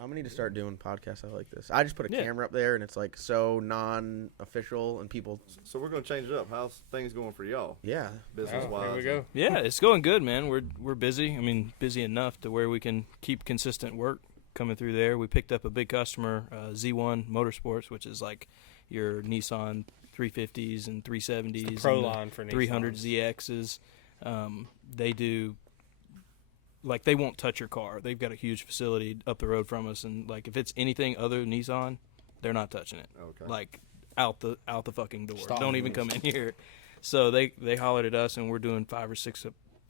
I'm gonna need to start doing podcasts like this. I just put a camera up there, and it's like so non-official, and people. So we're gonna change it up. How's things going for y'all? Yeah, business-wise. Here we go. Yeah, it's going good, man. We're busy. I mean, busy enough to where we can keep consistent work coming through there. We picked up a big customer, Z1 Motorsports, which is like your Nissan 350s and 370s, it's the Pro line for 300 ZXs. They do. Like, they won't touch your car. They've got a huge facility up the road from us, and like if it's anything other than Nissan, they're not touching it. Okay. Like out the fucking door. Stop. Don't even come in here. So they hollered at us, and we're doing 5 or 6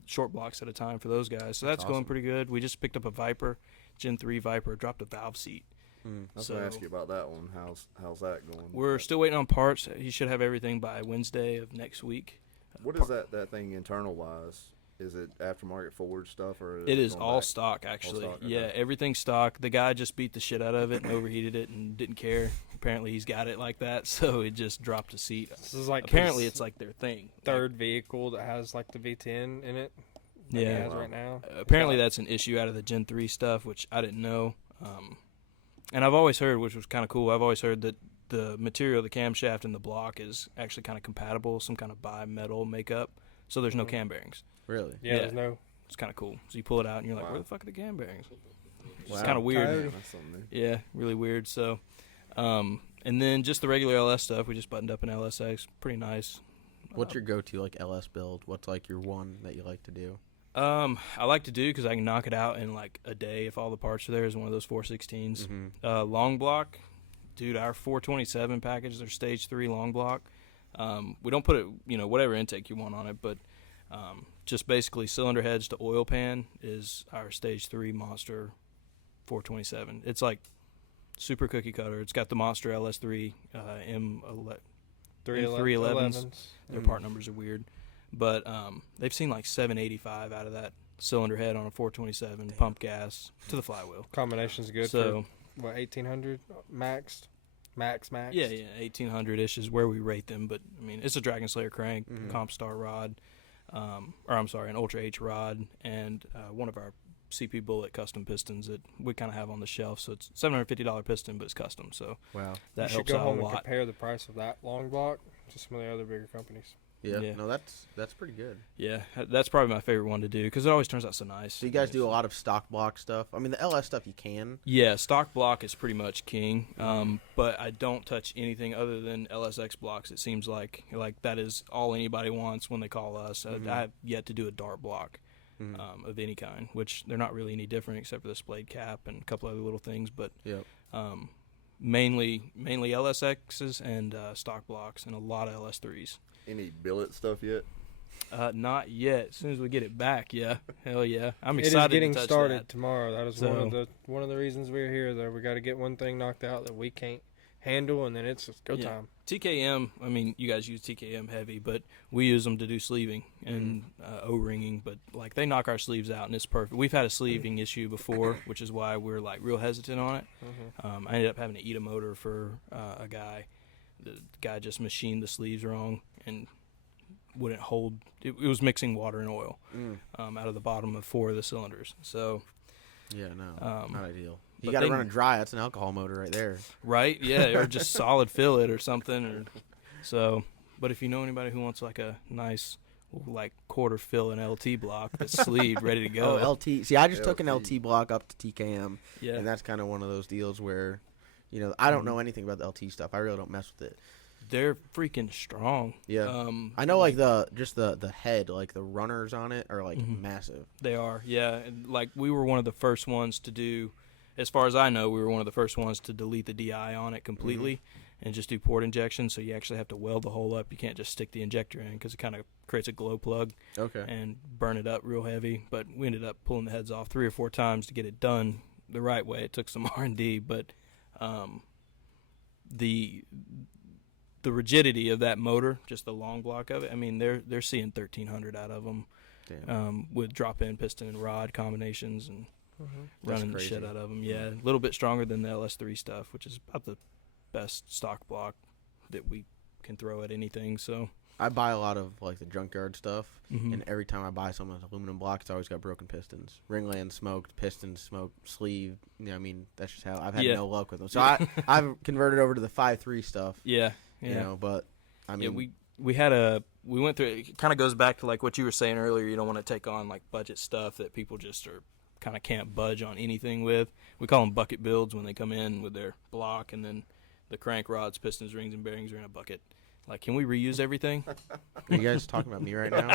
short blocks at a time for those guys. So that's awesome. going pretty good. We just picked up a Viper, Gen 3 Viper, dropped a valve seat. I was gonna ask you about that one. How's that going? We're still waiting on parts. He should have everything by Wednesday of next week. What is that thing internal wise? Is it aftermarket Ford stuff, or it is all stock, actually. All stock, okay. Yeah, everything's stock. The guy just beat the shit out of it and overheated it and didn't care. Apparently, he's got it like that, so it just dropped a seat. This is like apparently it's like their thing. Third vehicle that has like the V10 in it. Like Yeah, he has right now. Apparently that's an issue out of the Gen 3 stuff, which I didn't know. And I've always heard, which was kind of cool. I've always heard that the material, the camshaft and the block, is actually kind of compatible, some kind of bi-metal makeup. So there's no cam bearings. really. Yeah, there's no. It's kind of cool. So you pull it out and you're like, Wow. where the fuck are the cam bearings? It's Wow. kind of weird. Yeah, that's something new. Yeah, really weird. So, and then just the regular LS stuff. We just buttoned up an LSX. Pretty nice. What's your go-to like LS build? What's like your one that you like to do? I like to do because I can knock it out in like a day if all the parts are there. Is one of those 416s. Long block, dude. Our 427 package, their stage 3 long block. We don't put it, whatever intake you want on it, but just basically cylinder heads to oil pan is our stage 3 monster 427. It's like super cookie cutter. It's got the monster LS3 M311s. Their part numbers are weird, but they've seen like 785 out of that cylinder head on a 427. Pump gas to the flywheel. Combination's good So for, 1800 maxed? Max? yeah, 1800-ish is where we rate them, but I mean, it's a Dragon Slayer crank, Compstar rod, an Ultra H rod, and one of our CP Bullet custom pistons that we kind of have on the shelf. So it's $750 piston, but it's custom. So Wow. that You should helps go out home a and lot. compare the price of that long block to some of the other bigger companies. Yeah. No, that's pretty good. Yeah, that's probably my favorite one to do because it always turns out so nice. So you guys do a lot of stock block stuff. I mean, the LS stuff you can. Yeah, stock block is pretty much king, but I don't touch anything other than LSX blocks. It seems like that is all anybody wants when they call us. I have yet to do a dart block of any kind, which they're not really any different except for the splayed cap and a couple other little things. But mainly LSXs and stock blocks and a lot of LS3s. Any billet stuff yet? Not yet. As soon as we get it back, yeah, hell yeah. I'm It excited is getting to touch started that. tomorrow. That is one of the reasons we're here. Though we got to get one thing knocked out that we can't handle, and then it's go time. TKM. I mean, you guys use TKM heavy, but we use them to do sleeving and O-ringing. But like they knock our sleeves out, and it's perfect. We've had a sleeving issue before, which is why we're like real hesitant on it. I ended up having to eat a motor for a guy. The guy just machined the sleeves wrong and wouldn't hold. It was mixing water and oil out of the bottom of 4 of the cylinders. So Yeah, no, not ideal. You but got to they- run it dry. That's an alcohol motor right there. right, yeah, or just solid fillet or something. Or so. But if you know anybody who wants like a nice like quarter fill an LT block that's sleeved, ready to go. Oh, LT. See, I just took an LT block up to TKM, Yeah. and that's kind of one of those deals where, I don't know anything about the LT stuff. I really don't mess with it. They're freaking strong. Yeah, I know like the head, like the runners on it are like massive. They are, yeah. And, like we were one of the first ones to do, as far as I know, we were one of the first ones to delete the DI on it completely and just do port injection. So you actually have to weld the hole up. You can't just stick the injector in because it kind of creates a glow plug. Okay. And burn it up real heavy. But we ended up pulling the heads off 3 or 4 times to get it done the right way. It took some R&D, but the rigidity of that motor, just the long block of it, I mean, they're seeing 1,300 out of them with drop-in piston and rod combinations and running the shit out of them. Yeah, a little bit stronger than the LS3 stuff, which is about the best stock block that we can throw at anything. So I buy a lot of like the junkyard stuff, Mhm. and every time I buy some with aluminum block, it's always got broken pistons. Ringland smoked, pistons smoked, sleeve. I mean, that's just how I've had Yeah. no luck with them. So I've converted over to the 5.3 stuff. Yeah. You know, but I mean, we went through it. Kind of goes back to like what you were saying earlier. You don't want to take on like budget stuff that people just are kind of can't budge on anything with. We call them bucket builds when they come in with their block, and then the crank rods, pistons, rings, and bearings are in a bucket. Like, can we reuse everything? are you guys talking about me right now?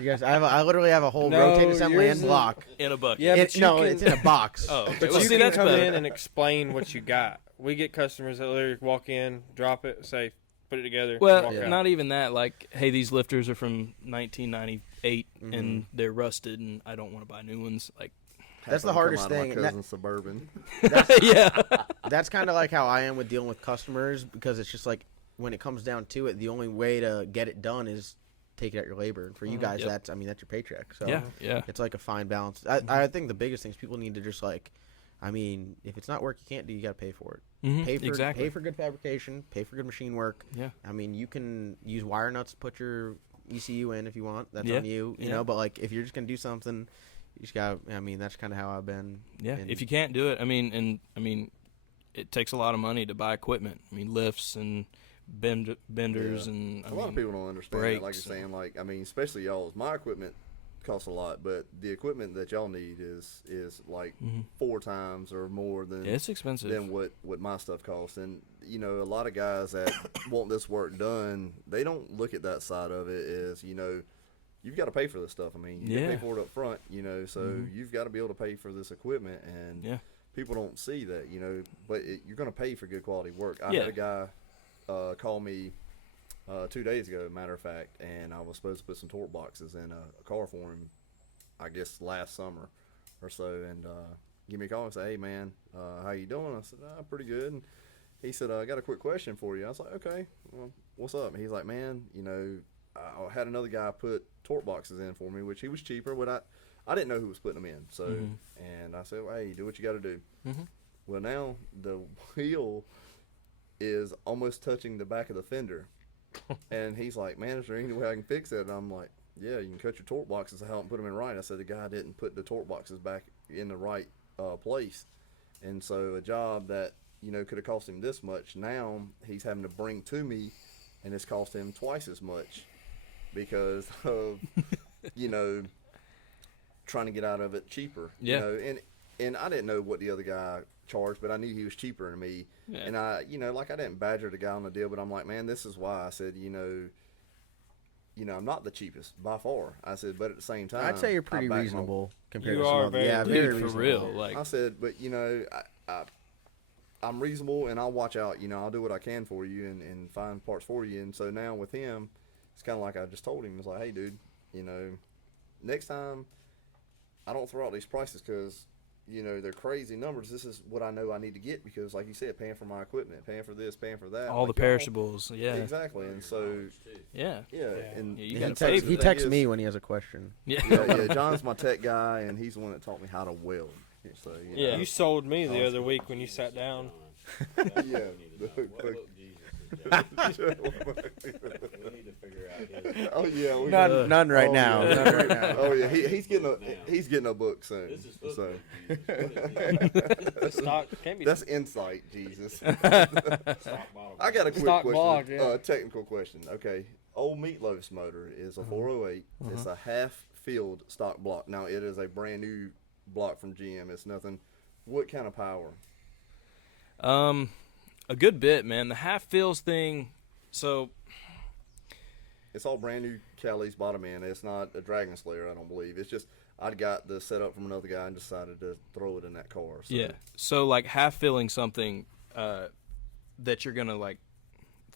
You guys, I literally have a whole No, rotating assembly yours and is- block. In a bucket. Yeah, but you It's in a box. Oh, okay. But Well, you see, can that's come better. in and explain what you got. We get customers that literally walk in, drop it, say, put it together. Well, walk out. not even that. Like, hey, these lifters are from 1998 Mm-hmm. and they're rusted, and I don't want to buy new ones. Like, That's the Happened to come hardest out of thing, My and that- cousin's Suburban. yeah, That's kind of like how I am with dealing with customers, because it's just like when it comes down to it, the only way to get it done is take it out your labor. And for you guys, Yep. that's your paycheck. So yeah. it's like a fine balance. I think the biggest thing is people need to just like, I mean, if it's not work you can't do, you got to pay for it. Mhm, Pay for exactly. pay for good fabrication, pay for good machine work. Yeah. I mean, you can use wire nuts to put your ECU in if you want. That's Yeah. on you, you Yeah. know. But like, if you're just gonna do something, you just got. I mean, that's kind of how I've been. Yeah, And- if you can't do it, I mean, it takes a lot of money to buy equipment. I mean, lifts and benders Yeah. and A lot of people don't understand that. Like you're brakes saying, like, I mean, especially y'all's. My equipment costs a lot, but the equipment that y'all need is like 4 times or more than it's expensive. than what my stuff costs. And you know, a lot of guys that want this work done, they don't look at that side of it as, you know, you've got to pay for this stuff. I mean, you Yeah. pay for it up front, you know, so you've got to be able to pay for this equipment, and Yeah. people don't see that, you know, but you're going to pay for good quality work. I Yeah. had a guy call me 2 days ago, matter of fact, and I was supposed to put some torque boxes in a car for him, I guess last summer or so, and give me a call and say, hey man, how you doing? I said, pretty good. And he said, I got a quick question for you. I was like, okay, well, what's up? And he's like, man, you know, I had another guy put torque boxes in for me, which he was cheaper, but I didn't know who was putting them in. So, and I said, well, hey, do what you got to do. Well, now the wheel is almost touching the back of the fender. And he's like, man, is there any way I can fix it? And I'm like, yeah, you can cut your torque boxes out and put them in right. I said, the guy didn't put the torque boxes back in the right place. And so a job that, you know, could have cost him this much, now he's having to bring to me, and it's cost him twice as much because of, you know, trying to get out of it cheaper. Yeah. You know, and I didn't know what the other guy charged, but I knew he was cheaper than me. Yeah. And I, you know, like I didn't badger the guy on the deal, but I'm like, man, this is why. I said, you know, I'm not the cheapest by far. I said, but at the same time, I'd say you're I pretty back my- reasonable compared You to some are other- very yeah, Dude, very for reasonable. real. Like, I said, but you know, I'm reasonable and I'll watch out. You know, I'll do what I can for you and find parts for you. And so now with him, it's kind of like I just told him. It's like, hey, dude, you know, next time I don't throw out these prices because, you know, they're crazy numbers. This is what I know I need to get because, like you said, paying for my equipment, paying for this, paying for that. all like the y'all- perishables. Yeah. Exactly. And so, Yeah. yeah. And Yeah, you He gotta texts, pay he for texts that. me when he has a question. Yeah. yeah, John's my tech guy, and he's the one that taught me how to weld. So, you know, Yeah. You sold me the other week when you sat down. yeah. Oh yeah, we None right oh, now. yeah. None right now. Oh yeah, he's getting a book soon. So Stock can't be that's insight, Jesus. I got a quick Stock question, blog, yeah. technical question. Okay, Old Meatloaf's motor is a 408. It's a half-filled stock block. Now it is a brand new block from GM. It's nothing. What kind of power? A good bit, man. The half fills thing. So It's all brand new Cali's bottom end. It's not a Dragon Slayer, I don't believe. It's just I got the setup from another guy and decided to throw it in that car. So. yeah. So like half filling something that you're gonna like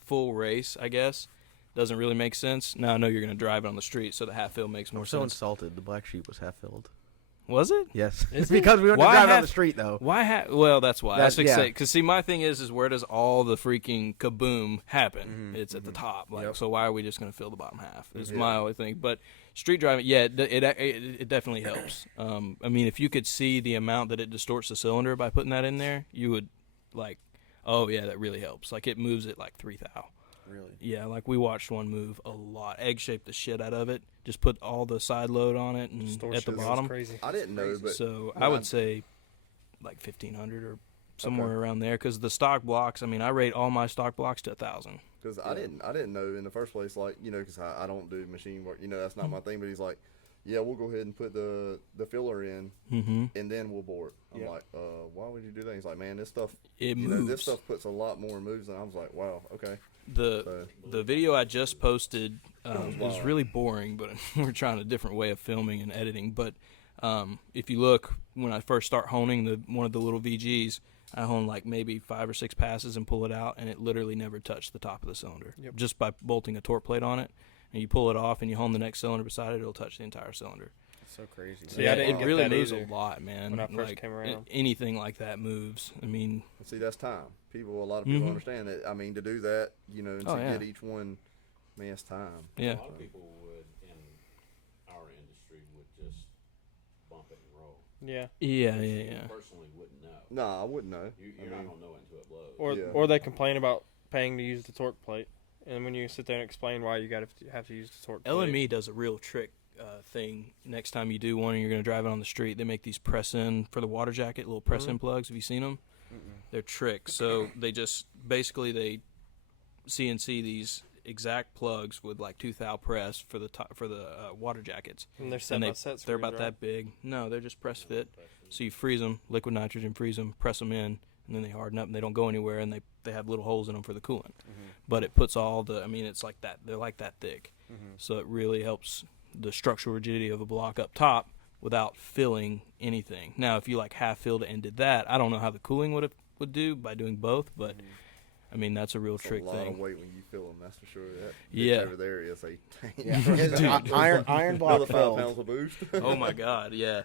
full race, I guess, doesn't really make sense. Now I know you're gonna drive it on the street, so the half fill makes more I'm so sense. insulted. The black sheep was half filled. Was it? Yes, Is because we went to Why drive it on half- the street though. Why? Well, that's why. That's- That's yeah. because see, my thing is where does all the freaking kaboom happen? It's at the top. Like, Yep. so why are we just gonna fill the bottom half? Is Yeah. my only thing. But street driving, yeah, it definitely helps. I mean, if you could see the amount that it distorts the cylinder by putting that in there, you would like, oh yeah, that really helps. Like it moves it like 3 thou. Really? Yeah, like we watched one move a lot. Egg shaped the shit out of it. Just put all the side load on it and Store at the shit is bottom. crazy. I didn't know, but So when I would say like 1,500 or somewhere around there. Because the stock blocks, I mean, I rate all my stock blocks to 1,000. because I didn't know in the first place, like, you know, because I don't do machine work, you know, that's not my thing. But he's like, yeah, we'll go ahead and put the filler in, and then we'll bore it. I'm like, why would you do that? He's like, man, this stuff, Moves. this stuff puts a lot more moves. And I was like, wow, okay. The video I just posted was really boring, but we're trying a different way of filming and editing. But if you look, when I first start honing one of the little VGs, I hone like maybe 5 or 6 passes and pull it out, and it literally never touched the top of the cylinder. Yep. Just by bolting a torque plate on it, and you pull it off and you hone the next cylinder beside it, it'll touch the entire cylinder. That's so crazy. See, I didn't it get really that moves either a lot, man. when I first Like, came around. Anything like that moves. I mean, And see, that's time. A lot of people understand that. I mean, to do that, you know, and to get each one, man, it's time. yeah. A lot of people would, in our industry, would just bump it and roll. Yeah. Yeah. You personally wouldn't know. No, I wouldn't know. You're not going to know until it blows. Or they complain about paying to use the torque plate, and when you sit there and explain why you have to use the torque plate. LME does a real trick thing. Next time you do one and you're going to drive it on the street, they make these press-in for the water jacket, little press-in plugs. Have you seen them? They're tricks. So they just, basically they CNC these exact plugs with like 2 thou press for the water jackets. And they're set by sets. They're about that big. No, they're just press fit. So you freeze them, liquid nitrogen, freeze them, press them in, and then they harden up and they don't go anywhere, and they have little holes in them for the coolant. But it puts all the, I mean, it's like that. They're like that thick. So it really helps the structural rigidity of a block up top without filling anything. Now, if you like half filled it and did that, I don't know how the cooling would do by doing both, but I mean, that's a real It's trick a lot thing. of weight when you fill them, that's for sure. That Yeah. over there is a tank. Iron block Another 5 filled. pounds of boost. Oh my God, yeah.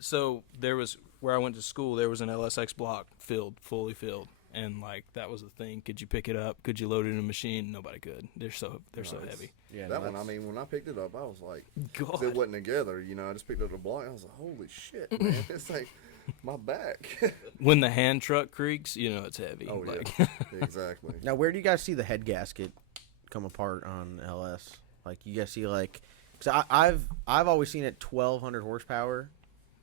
So there was, where I went to school, there was an LSX block fully filled, and like that was the thing. Could you pick it up? Could you load it in a machine? Nobody could. They're so heavy. Yeah, That one, I mean, when I picked it up, I was like, 'cause God. it wasn't together, you know. I just picked up the block. I was like, holy shit, man! It's like my back. When the hand truck creaks, you know it's heavy. Oh like, yeah, exactly. Now, where do you guys see the head gasket come apart on LS? Like, you guys see like, because I've always seen it 1,200 horsepower.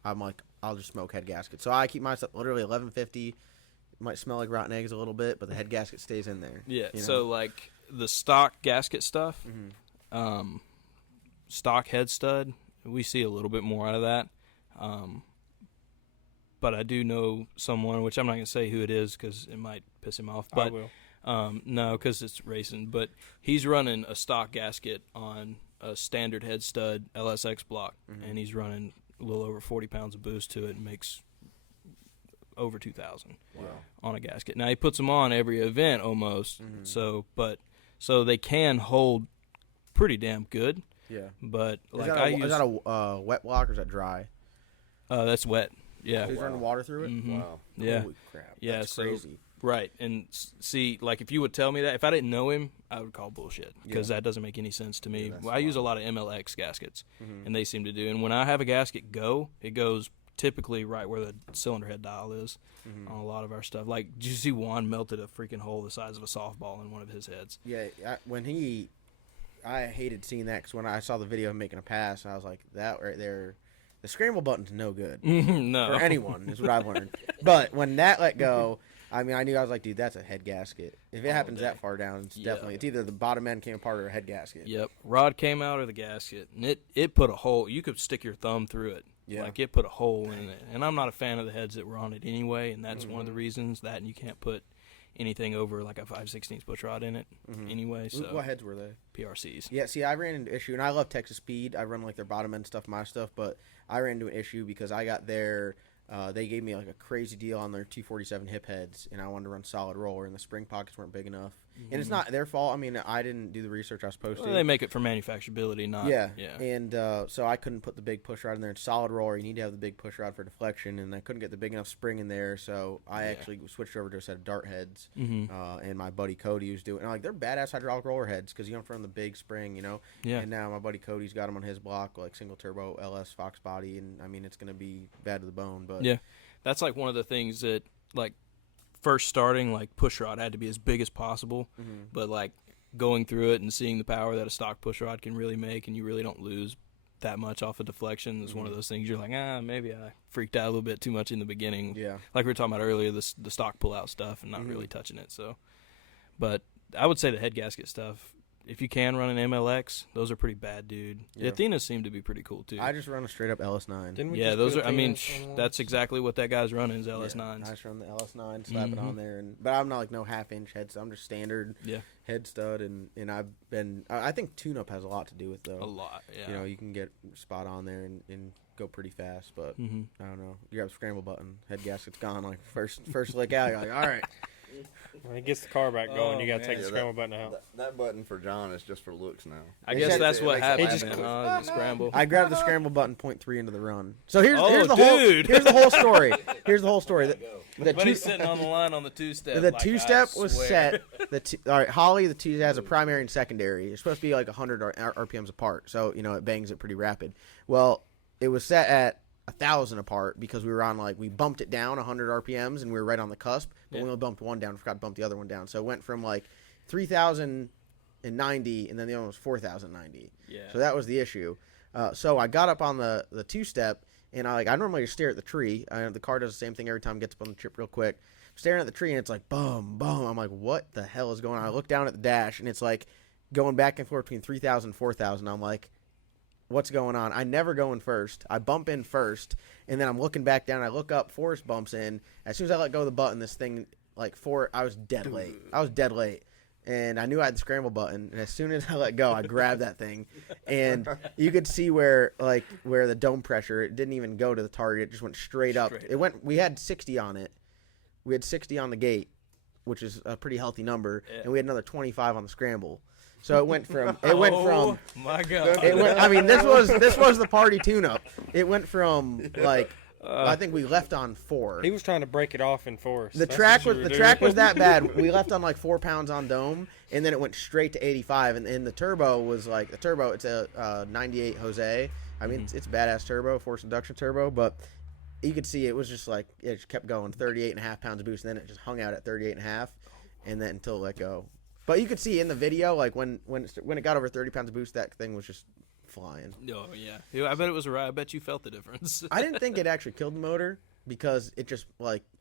I'm like, I'll just smoke head gasket. So I keep my stuff literally 1150. It might smell like rotten eggs a little bit, but the head gasket stays in there. Yeah. you know? So like the stock gasket stuff, stock head stud, we see a little bit more out of that. But I do know someone, which I'm not gonna say who it is because it might piss him off. But I will. no, because it's racing. But he's running a stock gasket on a standard head stud LSX block, and he's running a little over 40 pounds of boost to it and makes over 2,000 on a gasket. Now he puts them on every event almost, so they can hold pretty damn good. Yeah. But like is that a wet block or is that dry? that's wet. Yeah. So he's running water through it. Wow. Yeah. Holy crap. Yeah, That's so- crazy. Right. And see, like if you would tell me that, if I didn't know him, I would call bullshit because that doesn't make any sense to me. that's Well, I use a lot of MLX gaskets, and they seem to do. And when I have a gasket go, it goes typically right where the cylinder head dial is on a lot of our stuff. Like, did you see Juan melted a freaking hole the size of a softball in one of his heads? Yeah. I hated seeing that because when I saw the video of him making a pass, I was like, that right there, the scramble button's no good No. for anyone. Is what I've learned. But when that let go, I mean, I knew, I was like, dude, that's a head gasket. If it happens that far down, it's definitely, it's either the bottom end came apart or a head gasket. Yep. Rod came out of the gasket, and it put a hole. You could stick your thumb through it. Yeah. Like, it put a hole in it. And I'm not a fan of the heads that were on it anyway, and that's one of the reasons that, and you can't put anything over like a 5/16 push rod in it anyway. So What heads were they? PRCs. Yeah, see, I ran into an issue, and I love Texas Speed. I run like their bottom end stuff, my stuff, but I ran into an issue because I got their, they gave me like a crazy deal on their 247 hip heads, and I wanted to run solid roller, and the spring pockets weren't big enough. And it's not their fault. I mean, I didn't do the research I was supposed Well, to. they make it for manufacturability, not Yeah. yeah. And so I couldn't put the big push rod in there. In solid roller, you need to have the big push rod for deflection, and I couldn't get the big enough spring in there. So I actually switched over to a set of dart heads. And my buddy Cody was doing, and like, they're badass hydraulic roller heads because you don't run the big spring, you know. Yeah. And now my buddy Cody's got them on his block, like single turbo LS Fox body, and I mean it's gonna be bad to the bone. But Yeah. That's like one of the things that, like, first starting, like push rod had to be as big as possible, but like going through it and seeing the power that a stock push rod can really make, and you really don't lose that much off of deflection is one of those things you're like, maybe I freaked out a little bit too much in the beginning. Yeah. Like we were talking about earlier, the stock pull out stuff and not really touching it. So, but I would say the head gasket stuff, if you can run an MLX, those are pretty bad, dude. Yeah. The Athenas seem to be pretty cool too. I just run a straight up LS9. Didn't we Yeah, just those do are. I mean, Athenas on that's one? exactly what that guy's running is Yeah, LS9s. I just run the LS9, slap it on there, but I'm not like no half-inch head stud. I'm just standard Yeah, head stud, and I've been. I think tune-up has a lot to do with though. a lot. Yeah. You know, you can get spot on there and go pretty fast, but Mm-hmm. I don't know. You grab a scramble button, head gasket's gone. Like first lick out, you're like, all right. When it gets the car back going, you got to man. take the Yeah, scramble button out. That button for John is just for looks now. I It guess just- that's it what makes it happened. just- man. The scramble. I grabbed the scramble button 0.3 into the run. So here's Oh, the dude. whole story. Here's the whole story. The But he's sitting on the line on the two-step. The like, two-step I was swear. set. All right, Holly, the two has a primary and secondary. It's supposed to be like 100 RPMs apart, so it bangs it pretty rapid. Well, it was set at 1,000 apart because we were on we bumped it down 100 RPMs and we were right on the cusp. But we only bumped one down, forgot to bump the other one down, so it went from 3,090 and then the other one was 4,090. Yeah. So that was the issue. So I got up on the two-step, and I normally just stare at the tree. The car does the same thing every time it gets up on the trip real quick. Staring at the tree, and it's like, boom, boom. I'm like, what the hell is going on? I look down at the dash, and it's like going back and forth between 3,000 and 4,000. I'm like, what's going on? I never go in first. I bump in first, and then I'm looking back down. I look up, Forrest bumps in. As soon as I let go of the button, this thing, I was dead late. I was dead late. And I knew I had the scramble button, and as soon as I let go, I grabbed that thing, and you could see where the dome pressure, it didn't even go to the target, it just went straight up. We had 60 on it. We had 60 on the gate, which is a pretty healthy number, and we had another 25 on the scramble. So it went from Oh my god. this was the party tune-up. It went from I think we left on 4. He was trying to break it off in force. The track was that bad. We left on 4 pounds on dome, and then it went straight to 85. And the turbo was it's a 98 Jose. I mean, it's a badass turbo, forced induction turbo, but you could see it was just it just kept going 38.5 pounds of boost, and then it just hung out at 38.5, and then until it let go. But you could see in the video, when it got over 30 pounds of boost, that thing was just flying. Oh yeah. I bet it was right. I bet you felt the difference. I didn't think it actually killed the motor because it just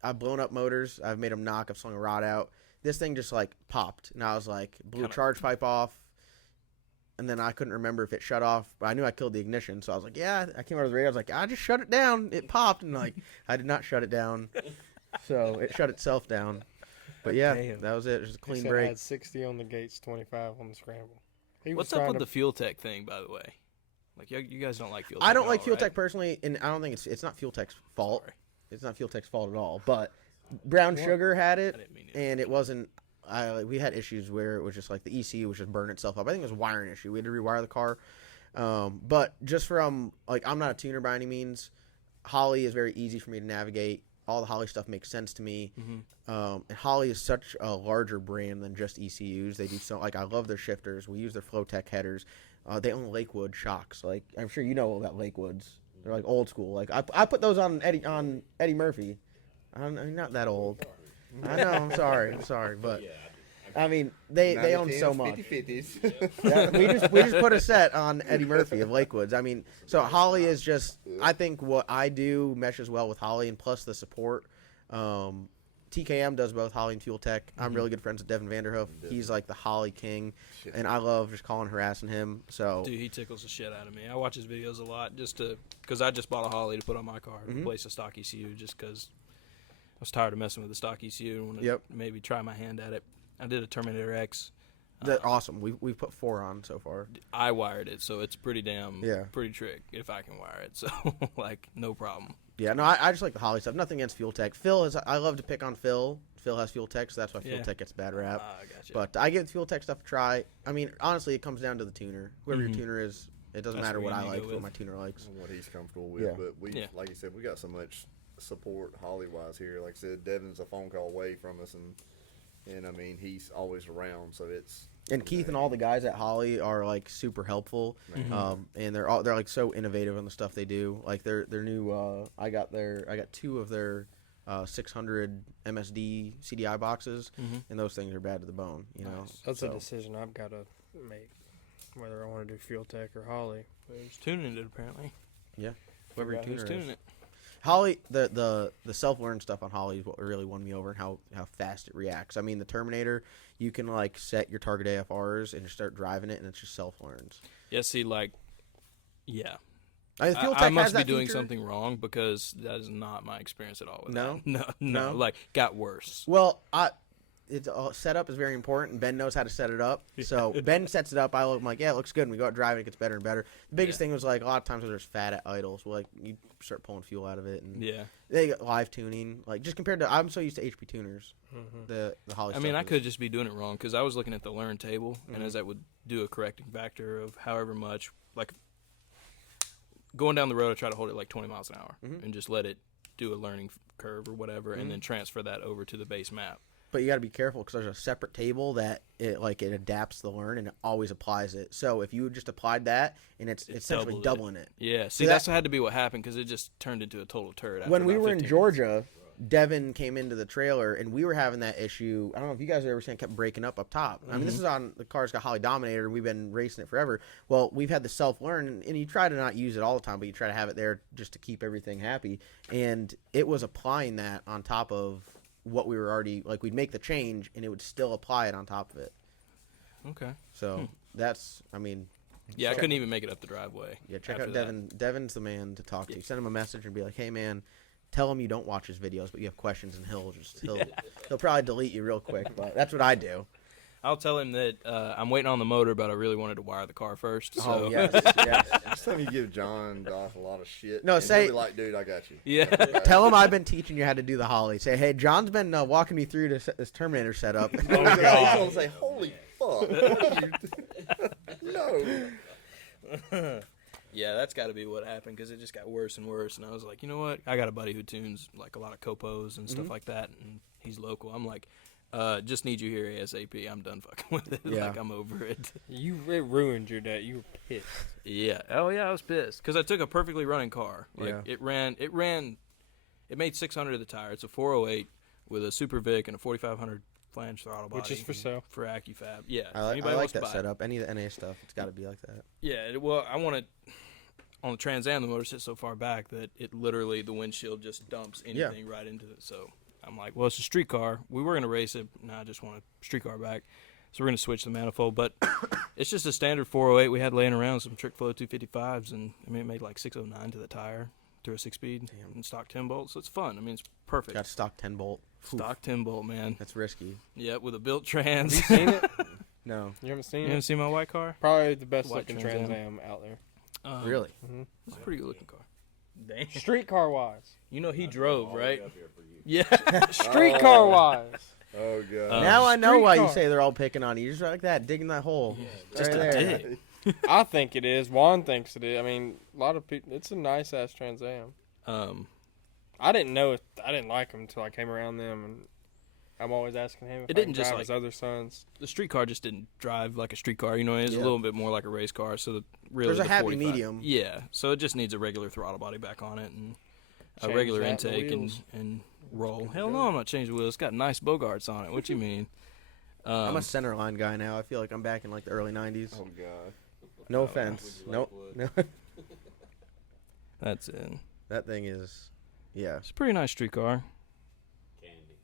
I've blown up motors. I've made them knock. I've slung a rod out. This thing just popped, and I was blew a charge pipe off, and then I couldn't remember if it shut off. But I knew I killed the ignition, so I was yeah. I came out of the radio. I was I just shut it down. It popped, and I did not shut it down, so it shut itself down. But yeah, Damn. that was it. Just a He clean said I break. had 60 on the gates, 25 on the scramble. He was What's up trying with to- the fuel tech thing, by the way? You guys don't like fuel. I tech don't at like all, Fuel right? Tech personally, and I don't think it's not Fuel Tech's fault. It's not Fuel Tech's fault at all. But Brown Sugar had it, I didn't mean it. and it wasn't. We had issues where it was just the ECU was just burning itself up. I think it was a wiring issue. We had to rewire the car. But just from I'm not a tuner by any means. Holly is very easy for me to navigate. All the Holly stuff makes sense to me. And Holly is such a larger brand than just ECUs. They do so I love their shifters. We use their Flowtech headers. They own Lakewood shocks. I'm sure you know about Lakewoods. They're old school. I put those on Eddie Murphy. I'm not that old. I know. I'm sorry, but I mean they own so much. 50/50s. Yeah, we just put a set on Eddie Murphy of Lakewoods. I mean, so Holly is just. I think what I do meshes well with Holly, and plus the support. TKM does both Holly and Fuel Tech. I'm really good friends with Devin Vanderhoof. He's the Holly king, and I love just calling, harassing him. So Dude, he tickles the shit out of me. I watch his videos a lot because I just bought a Holly to put on my car to replace a stock ECU just because I was tired of messing with the stock ECU and wanted to maybe try my hand at it. I did a Terminator X. that's awesome. We've put 4 on so far. I wired it, so it's pretty pretty trick if I can wire it. So no problem. Yeah, no, I just like the Holly stuff. Nothing against Fuel Tech. I love to pick on Phil. Phil has Fuel Tech, so that's why Fuel Tech gets a bad rap. Gotcha. But I give Fuel Tech stuff a try. I mean, honestly, it comes down to the tuner. Whoever your tuner is, it doesn't That's matter who what you I need to like, go what with. my tuner likes. What he's comfortable with. Yeah. But like you said, we got so much support Holly wise here. Like I said, Devin's a phone call away from us, and I mean he's always around. So it's And Keith and all the guys at Holly are super helpful, and they're so innovative on the stuff they do. Their new, I got 2 of their 600 MSD CDI boxes, Mhm. and those things are bad to the bone. You know, Nice. That's So, a decision I've got to make, whether I want to do Fuel Tech or Holly. There's tuning it apparently. whoever your Figure out who's tuner is. tuning it. Holly, the self-learn stuff on Holly is what really won me over, and how fast it reacts. I mean, the Terminator, you can like set your target AFRs and just start driving it, and it just self-learns. Yeah, see, like, yeah. I mean, Fuel I Tech has must be that doing feature. something wrong because that is not my experience at all with No? that. No. No? Like, got worse. Well, it's setup is very important. Ben knows how to set it up, so Ben sets it up. I'm like, yeah, it looks good. And we go out driving, it gets better and better. The biggest Yeah. thing was like a lot of times when there's fat at idle, so like you start pulling fuel out of it, and Yeah. they got live tuning. Like just compared to, I'm so used to HP tuners. Mm-hmm. The Holly. I mean, stuff I is- could just be doing it wrong because I was looking at the learn table, and Mhm. as that would do a correcting factor of however much, like going down the road, I try to hold it like 20 miles an hour Mhm. and just let it do a learning curve or whatever, and then transfer that over to the base map. But you got to be careful because there's a separate table that it adapts the learn and it always applies it. So if you just applied that and it's essentially doubled it. doubling it. Yeah, see, So that's had to be what happened because it just turned into a total turd. After When we about were in 15 minutes. Georgia, Devin came into the trailer and we were having that issue. I don't know if you guys have ever seen it kept breaking up top. I mean, this is on the car's got Holly Dominator. We've been racing it forever. Well, we've had the self-learn and you try to not use it all the time, but you try to have it there just to keep everything happy. And it was applying that on top of what we were already, like we'd make the change and it would still apply it on top of it. Okay. So that's, I mean, Yeah, I couldn't even make it up the driveway. yeah, check after out that. Devin. Devin's the man to talk to. Send him a message and be like, hey, man, tell him you don't watch his videos, but you have questions, and he'll probably delete you real quick. But that's what I do. I'll tell him that I'm waiting on the motor, but I really wanted to wire the car first. So. Oh, yes, yes. Next time you give John Doc a lot of shit. No, and say- he'll be like, dude, I got you. Yeah. Tell him I've been teaching you how to do the Holly. Say, hey, John's been walking me through this Terminator setup. He's gonna say, holy fuck. No. Yeah, that's got to be what happened because it just got worse and worse. And I was like, you know what? I got a buddy who tunes like a lot of copos and stuff like that, and he's local. I'm like, just need you here ASAP. I'm done fucking with it. Yeah. Like I'm over it. It ruined your day. You were pissed. Yeah. Oh yeah, I was pissed because I took a perfectly running car. Like Yeah. it made 600 of the tire. It's a 408 with a Super Vic and a 4500 flange throttle body, Which is for sale. for AccuFab. Yeah. I like Anybody wants to that buy it. setup. Any of the NA stuff, it's got to be like that. Yeah, well, I want to. On the Trans Am, the motor sits so far back that it literally, the windshield just dumps anything right into it. So I'm like, well, it's a street car. We were going to race it. Now I just want a street car back. So we're going to switch the manifold. But it's just a standard 408 we had laying around, some trick flow 255s. And I mean, it made like 609 to the tire through a 6-speed and stock 10 bolts. So it's fun. I mean, it's perfect. Got stock 10 bolt. Oof, Stock 10 bolt, man. That's risky. Yeah, with a built trans. Have you seen it? No, You haven't seen You it? haven't seen my white car? Probably the best White looking Trans Trans Am. Am out there. really. It's a pretty good looking car. Dang. Street car wise. You know he drove, All the right? way up here for you. Yeah. Street car wise. Oh, God. Now I know street why you car. say they're all picking on you. You're just like that, digging that hole. Just Right a there. dig. I think it is. Juan thinks it is. I mean, a lot of people. It's a nice ass Trans Am. I didn't know. I didn't like him until I came around them, and I'm always asking him if It I didn't can just, drive like- his other sons. The street car just didn't drive like a street car. You know, it's Yeah. a little bit more like a race car. So really, There's a the happy 45 medium. Yeah, so it just needs a regular throttle body back on it and a Change regular that and the intake and, wheels. and roll. Hell no, I'm not changing wheels. It's got nice Bogarts on it. What you mean? I'm a center line guy now. I feel like I'm back in like the early 90s. Oh, God. No offense. Would you like No. wood? That's it. That thing is, yeah, It's a pretty nice street car. Candy.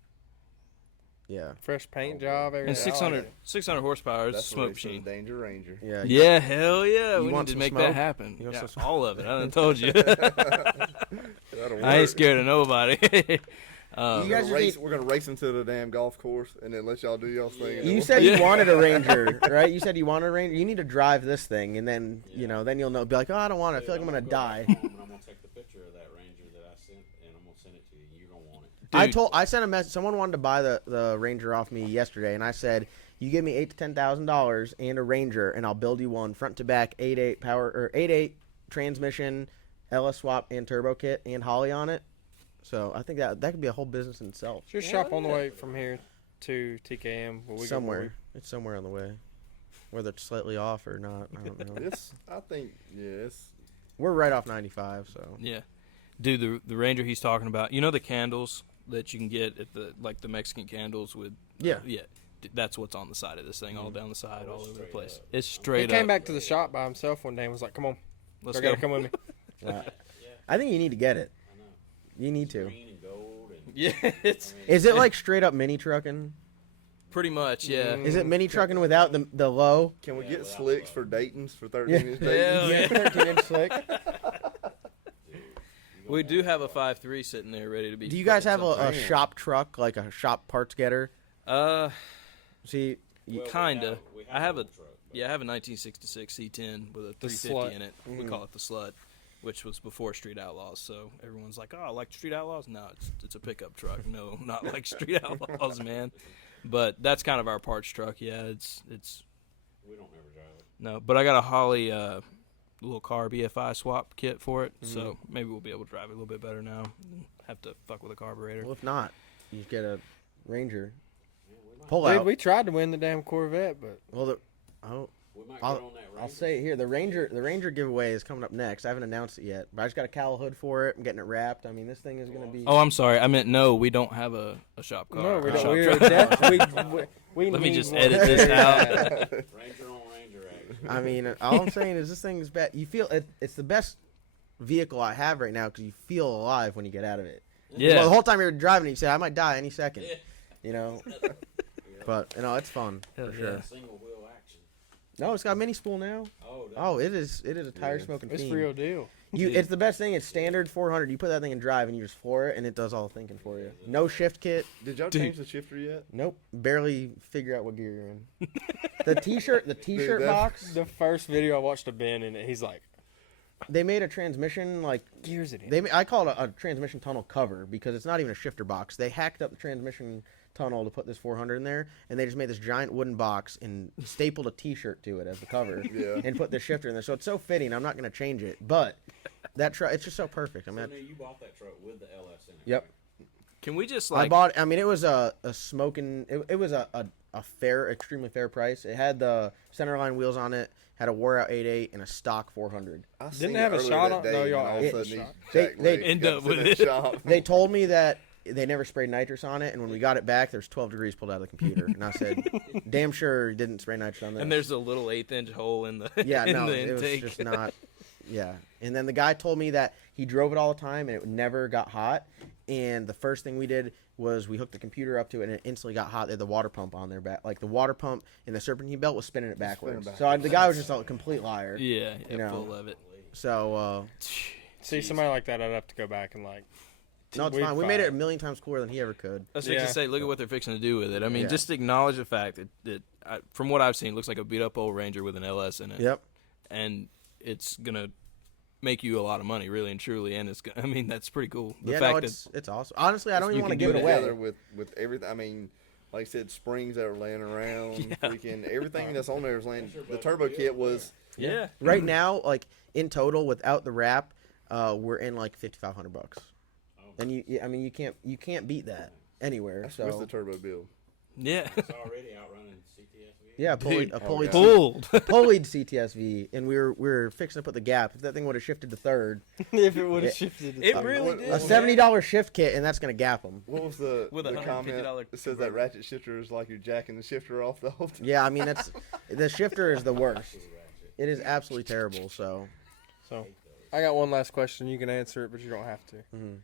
yeah, Fresh paint job. And Everything. I like 600 it. horsepower. It's a That's smoke the machine. Danger Ranger. yeah. Yeah, hell yeah. You We want need to some make smoke? that happen. You want Yeah, some all of it. I done told you. That'll I ain't work. scared of nobody. You We're guys gonna, just race, need- we're gonna race into the damn golf course and then let y'all do y'all's thing. and then You we'll- said you Yeah. wanted a Ranger, right? You said you wanted a Ranger. You need to drive this thing, and then Yeah. then you'll know. Be like, oh, I don't want it. I feel like I'm gonna go die. back home and I'm gonna take the picture of that Ranger that I sent, and I'm gonna send it to you. You're gonna want it. Dude. I sent a message. Someone wanted to buy the Ranger off me yesterday, and I said, you give me $8,000 to $10,000 and a Ranger, and I'll build you one front to back 8.8 power or 8.8 transmission, LS swap and turbo kit and Holly on it. So I think that could be a whole business in itself. Just shop on the way from here to TKM. Where we go Somewhere, it's somewhere on the way, whether it's slightly off or not. I don't know. It's, I think, yeah, it's. We're right off 95, so Yeah. Dude, the Ranger he's talking about, you know the candles that you can get at the Mexican candles with. Yeah. That's what's on the side of this thing, all down the side, all over the place. up. It's He straight came up. back to the shop by himself one day and was like, "Come on, Let's I go. gotta come with me." I think you need to get it. I know. You need to. Green and gold and Yeah, it's Is it like straight up mini trucking? pretty much. Yeah. Is it mini trucking without the low? Can we Yeah, get without slicks the- for Dayton's for 13 Yeah. inch Hell Dayton's? yeah. 13-inch slick. We do have a 5.3 sitting there ready to be. Do you guys put have something. a shop truck, like a shop parts getter? See, Well, Kinda. we I have an a- old truck, but Yeah, I have a 1966 C10 with a The 350 slut. in it. We call it the Slut, which was before Street Outlaws. So everyone's like, "Oh, like Street Outlaws?" No, it's a pickup truck. No, not like Street Outlaws, man. But that's kind of our parts truck. Yeah, it's we don't ever drive it. no. But I got a Holly little car BFI swap kit for it, so maybe we'll be able to drive it a little bit better now. Have to fuck with a carburetor. well, if not, you just get a Ranger. Yeah, we might, Pull Dude, out. we tried to win the damn Corvette, but Well, we might I'll- get on that Ranger. I'll say it here. The Ranger giveaway is coming up next. I haven't announced it yet, but I just got a cowl hood for it. I'm getting it wrapped. I mean, this thing is gonna be. Oh, I'm sorry. I meant no. We don't have a shop car. no, we or a don't. shop We're truck. we Let me need just one. edit this out. Ranger on Ranger action. I mean, all I'm saying is this thing is bad. You feel it's the best vehicle I have right now because you feel alive when you get out of it. Yeah. Well, the whole time you're driving, you say, "I might die any second." Yeah. You know. But it's fun Hell for yeah. sure. Single wheel action. No, it's got mini spool now. Oh, that- Oh, it is a tire smoking It's fiend. real deal. It's the best thing. It's standard 400. You put that thing in drive and you just floor it, and it does all the thinking for you. No shift kit. Did y'all Dude. change the shifter yet? Nope. Barely figure out what gear you're in. The t-shirt that's- box. The first video I watched of Ben in it, he's like, They made a transmission like "Gears it in." I call it a transmission tunnel cover because it's not even a shifter box. They hacked up the transmission tunnel to put this 400 in there, and they just made this giant wooden box and stapled a T-shirt to it as the cover, Yeah. and put the shifter in there. So it's so fitting. I'm not going to change it, but that truck, it's just so perfect. I So mean, now you bought that truck with the LS in it. yep. Can we just I like? bought. I mean, it was a smoking. It was a fair, extremely fair price. It had the centerline wheels on it. Had a wore out 8.8 and a stock 400. I Didn't seen they have it a earlier shot that on- day, no, and y'all all of had a the sudden shot. these They- jack they legs end got up to with the it. shop. They told me that they never sprayed nitrous on it, and when we got it back, there's 12 degrees pulled out of the computer. And I said, "Damn sure you didn't spray nitrous on this." And there's a little 1/8-inch hole in the yeah, in no, the it was intake. just not. Yeah, and then the guy told me that he drove it all the time and it never got hot. And the first thing we did was we hooked the computer up to it and it instantly got hot. They had the water pump on their back, like the water pump and the serpentine belt was spinning it backwards. backwards. The guy was just a complete liar. Yeah, You know. full of it. So See, somebody like that, I'd have to go back and like. no, it's we'd fine. We made it a fight. million times cooler than he ever could. I was fixing Yeah. to say, look at what they're fixing to do with it. I mean, Yeah. just acknowledge the fact that from what I've seen, it looks like a beat up old Ranger with an LS in it. Yep. And it's gonna make you a lot of money, really and truly. And it's, I mean, that's pretty cool. The Yeah, fact no, that it's awesome. Honestly, I don't You even want to can give do it it away. together with everything. I mean, like I said, springs that are laying around, Yeah. freaking everything that's on there is laying. The turbo kit was yeah, Right now, like in total, without the wrap, we're in like $5,500. And I mean, you can't beat that anywhere. that's So with the turbo build. yeah, It's already outrunning CTSV. yeah, Dude, a pulleyed, pulled. pulleyed CTSV, and we were fixing to put the gap. If that thing would have shifted to third, If it would It- have shifted, It to really what- did. a what- $70 shift kit, and that's gonna gap them. What was the With a the comment? $150 It says that ratchet shifter is like you're jacking the shifter off the whole time. Yeah, I mean that's the shifter is the worst. It is absolutely terrible. So So, I got one last question. You can answer it, but you don't have to. Mhm.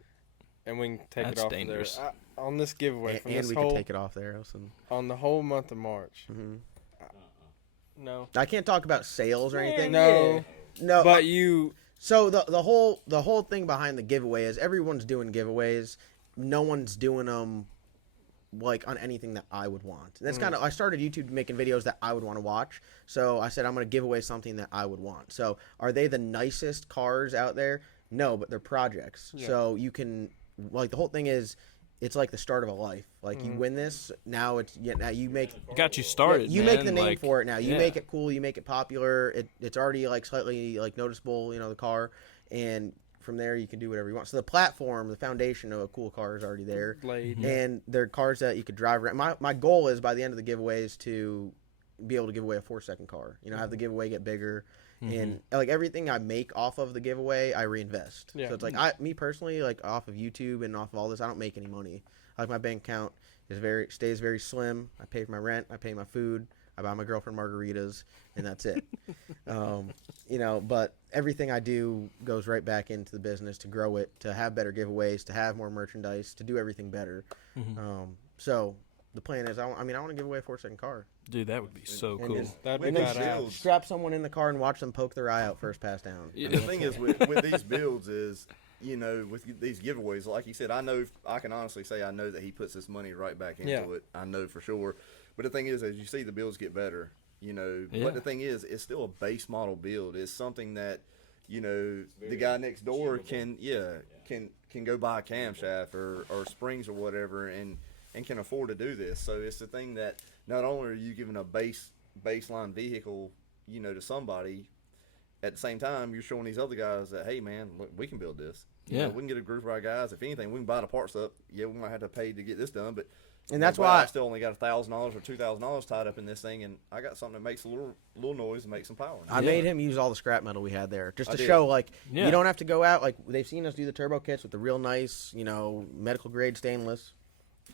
And we can take That's it off dangerous. there. On this giveaway, from and this we whole could take it off there. Listen. on the whole month of March. Mhm. No, I can't talk about sales or anything. no, No, but you. So the whole thing behind the giveaway is everyone's doing giveaways. No one's doing them like on anything that I would want. That's kind of I started YouTube making videos that I would want to watch. So I said I'm going to give away something that I would want. So are they the nicest cars out there? No, but they're projects. Yeah. So you can like the whole thing is it's like the start of a life. Like you win this, now it's now you make Got you started. you man. make the name like, for it now. You yeah. make it cool. You make it popular. It's already like slightly like noticeable. You know the car, and from there you can do whatever you want. So the platform, the foundation of a cool car is already there, Blade. and they're cars that you could drive around. My goal is by the end of the giveaway is to be able to give away a 4-second car. You know, have the giveaway get bigger, and like everything I make off of the giveaway, I reinvest. Yeah. So it's like me personally, like off of YouTube and off of all this, I don't make any money. Like my bank account stays very slim. I pay for my rent, I pay my food, I buy my girlfriend margaritas, and that's it. But everything I do goes right back into the business to grow it, to have better giveaways, to have more merchandise, to do everything better. So the plan is, I want to give away a 4-second car. Dude, that would be so And cool. just- That'd be With these badass. builds, Strap someone in the car and watch them poke their eye out first pass down. Yeah. the thing is with these builds is, with these giveaways, like you said, I can honestly say I know that he puts his money right back into it. I know for sure. But the thing is, as you see the builds get better, but the thing is, it's still a base model build. It's something that, the guy next door can go buy a camshaft or springs or whatever and can afford to do this. So it's the thing that not only are you giving a baseline vehicle, to somebody, at the same time you're showing these other guys that, hey man, look, we can build this. We can get a group of our guys. If anything, we can buy the parts up. Yeah, we might have to pay to get this done, but And why I still only got $1,000 or $2,000 tied up in this thing, and I got something that makes a little noise and makes some power. I made him use all the scrap metal we had there just I to did. show, like, Yeah. you don't have to go out. Like, they've seen us do the turbo kits with the real nice, medical grade stainless.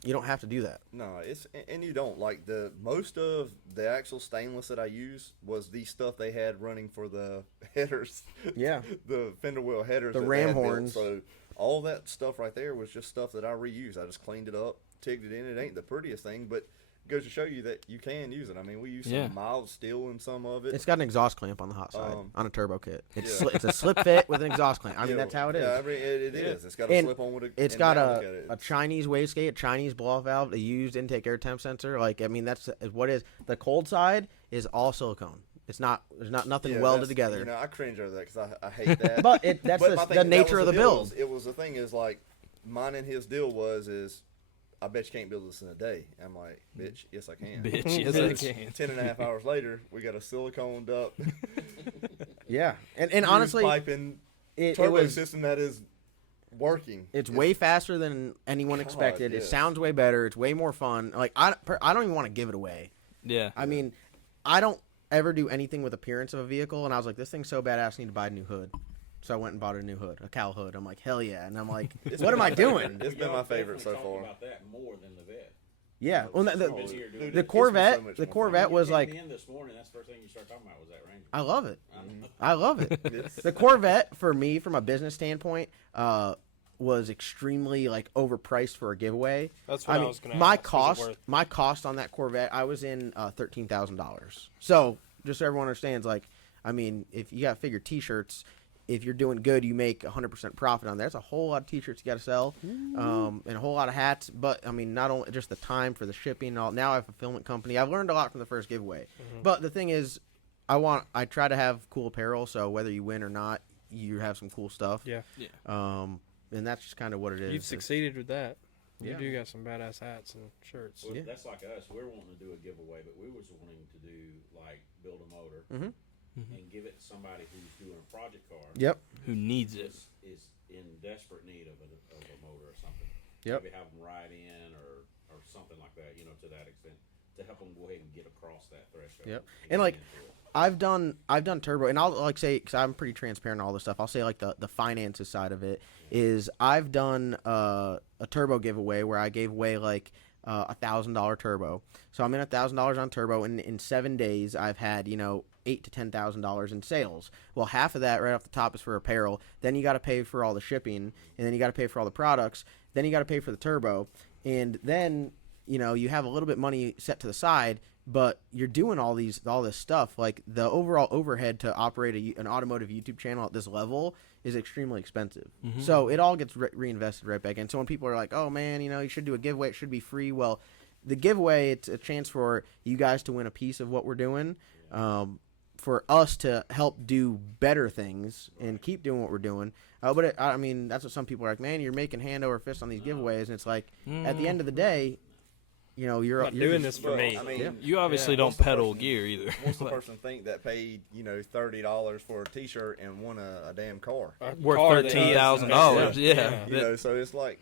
You don't have to do that. No, and you don't. Like, most of the actual stainless that I used was the stuff they had running for the headers. Yeah. The fender wheel headers. The that they ram had built. horns. So all that stuff right there was just stuff that I reused. I just cleaned it up, tigged it in. It ain't the prettiest thing, but it goes to show you that you can use it. I mean, we use some mild steel in some of it. It's got an exhaust clamp on the hot side on a turbo kit. It's Yeah. it's a slip fit with an exhaust clamp. I mean, that's how it is. Yeah, it is. It's got a And slip on with a. It's and got now look at it. a Chinese wastegate, a Chinese blow-off valve, a used intake air temp sensor. Like, I mean, that's what is. The cold side is all silicone. It's not. There's nothing Yeah, welded that's- together. I cringe over that because I hate that. But that's But the, my the thing- nature that of was the deal build. It was the thing is like mine and his deal is I bet you can't build this in a day. I'm like, bitch, yes I can. Bitch, yes, I can. 10 and a half hours later, we got a siliconed up Yeah, and used honestly, piping it turbo was. system that is working. It's way faster than anyone God, expected. It yes. sounds way better. It's way more fun. Like, I don't even want to give it away. Yeah. I mean, I don't ever do anything with appearance of a vehicle, and I was like, this thing's so badass, I need to buy a new hood. So I went and bought a new hood, a cow hood. I'm like, hell yeah. And I'm like, what am I doing? It's been my favorite so Talked far. about that more than the vet. Yeah. Well, Been here doing Dude, the it's been so Corvette, much the more Corvette You was came like, in this morning. That's the first thing you started talking about was that Ranger. I love it. Mm-hmm. I love it. The Corvette, for me, from a business standpoint, was extremely like overpriced for a giveaway. That's what I was gonna my ask. Was it cost, worth- my cost on that Corvette, I was in $13,000. So just so everyone understands, like, I mean, if you got to figure T-shirts, if you're doing good, you make 100% profit on there. That's a whole lot of T-shirts you got to sell, and a whole lot of hats. But I mean, not only just the time for the shipping and all. Now I have a fulfillment company. I've learned a lot from the first giveaway. But the thing is, I try to have cool apparel. So whether you win or not, you have some cool stuff. Yeah. And that's just kind of what it is. You've succeeded with that. Yeah. You do got some badass hats and shirts. Well, Yeah. that's like us. We're wanting to do a giveaway, but we was wanting to do like build a motor Mhm. and give it to somebody who's doing a project car. Yep. Who needs it? Is in desperate need of a motor or something. Yep. Maybe have them ride in or something like that. To that extent, to help them go ahead and get across that threshold. Yep. get And, like, into it. I've done turbo, and I'll like say, because I'm pretty transparent on all this stuff. I'll say like the finances side of it is I've done a turbo giveaway where I gave away like $1,000 turbo. So I'm in $1,000 on turbo, and in 7 days I've had $8,000 to $10,000 in sales. Well, half of that right off the top is for apparel. Then you got to pay for all the shipping, and then you got to pay for all the products. Then you got to pay for the turbo, and then you have a little bit money set to the side. But you're doing all this stuff. Like, the overall overhead to operate an automotive YouTube channel at this level is extremely expensive. So it all gets reinvested right back in. So when people are like, "Oh man, you should do a giveaway. It should be free." Well, the giveaway, it's a chance for you guys to win a piece of what we're doing, for us to help do better things and keep doing what we're doing. But I mean, that's what some people are like. Man, you're making hand over fist on these giveaways, and it's like at the end of the day. You're not doing this for Well, me. I mean, Yeah. You obviously Yeah, don't what's the pedal person- gear either. What's the person think that paid $30 for a T-shirt and won a damn car? A Worth car that- $13,000. Yeah. So it's like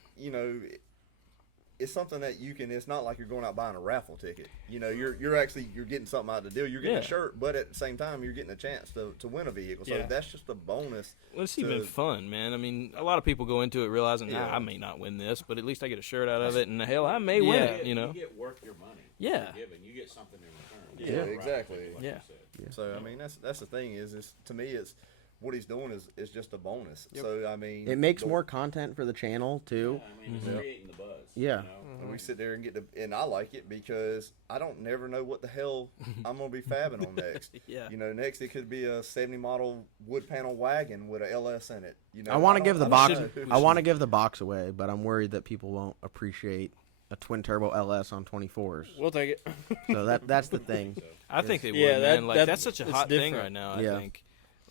it's something that you can. It's not like you're going out buying a raffle ticket. You know, you're getting something out of the deal. You're getting a shirt, but at the same time, you're getting a chance to win a vehicle. So that's just a bonus. Well, it's even fun, man. I mean, a lot of people go into it realizing, I may not win this, but at least I get a shirt out of it, and hell, I may win it. You know, you get worth your money. Yeah, you get something in return. Yeah, exactly. Like So I mean, that's the thing is to me, it's what he's doing is just a bonus. Yep. So I mean, It makes more content for the channel too. Yeah, I mean, it's creating the buzz. Yeah. You know? and we sit there and and I like it because I don't never know what the hell I'm gonna be fabbing on next. Yeah. You know, next it could be a 70 model wood panel wagon with a LS in it. You know, I want to give the don't box. know. I want to give the box away, but I'm worried that people won't appreciate a twin turbo LS on 24s. We'll take it. So that's the thing. I think they would, Yeah, man. Like that's it's such a hot thing different. right now. I Yeah. think.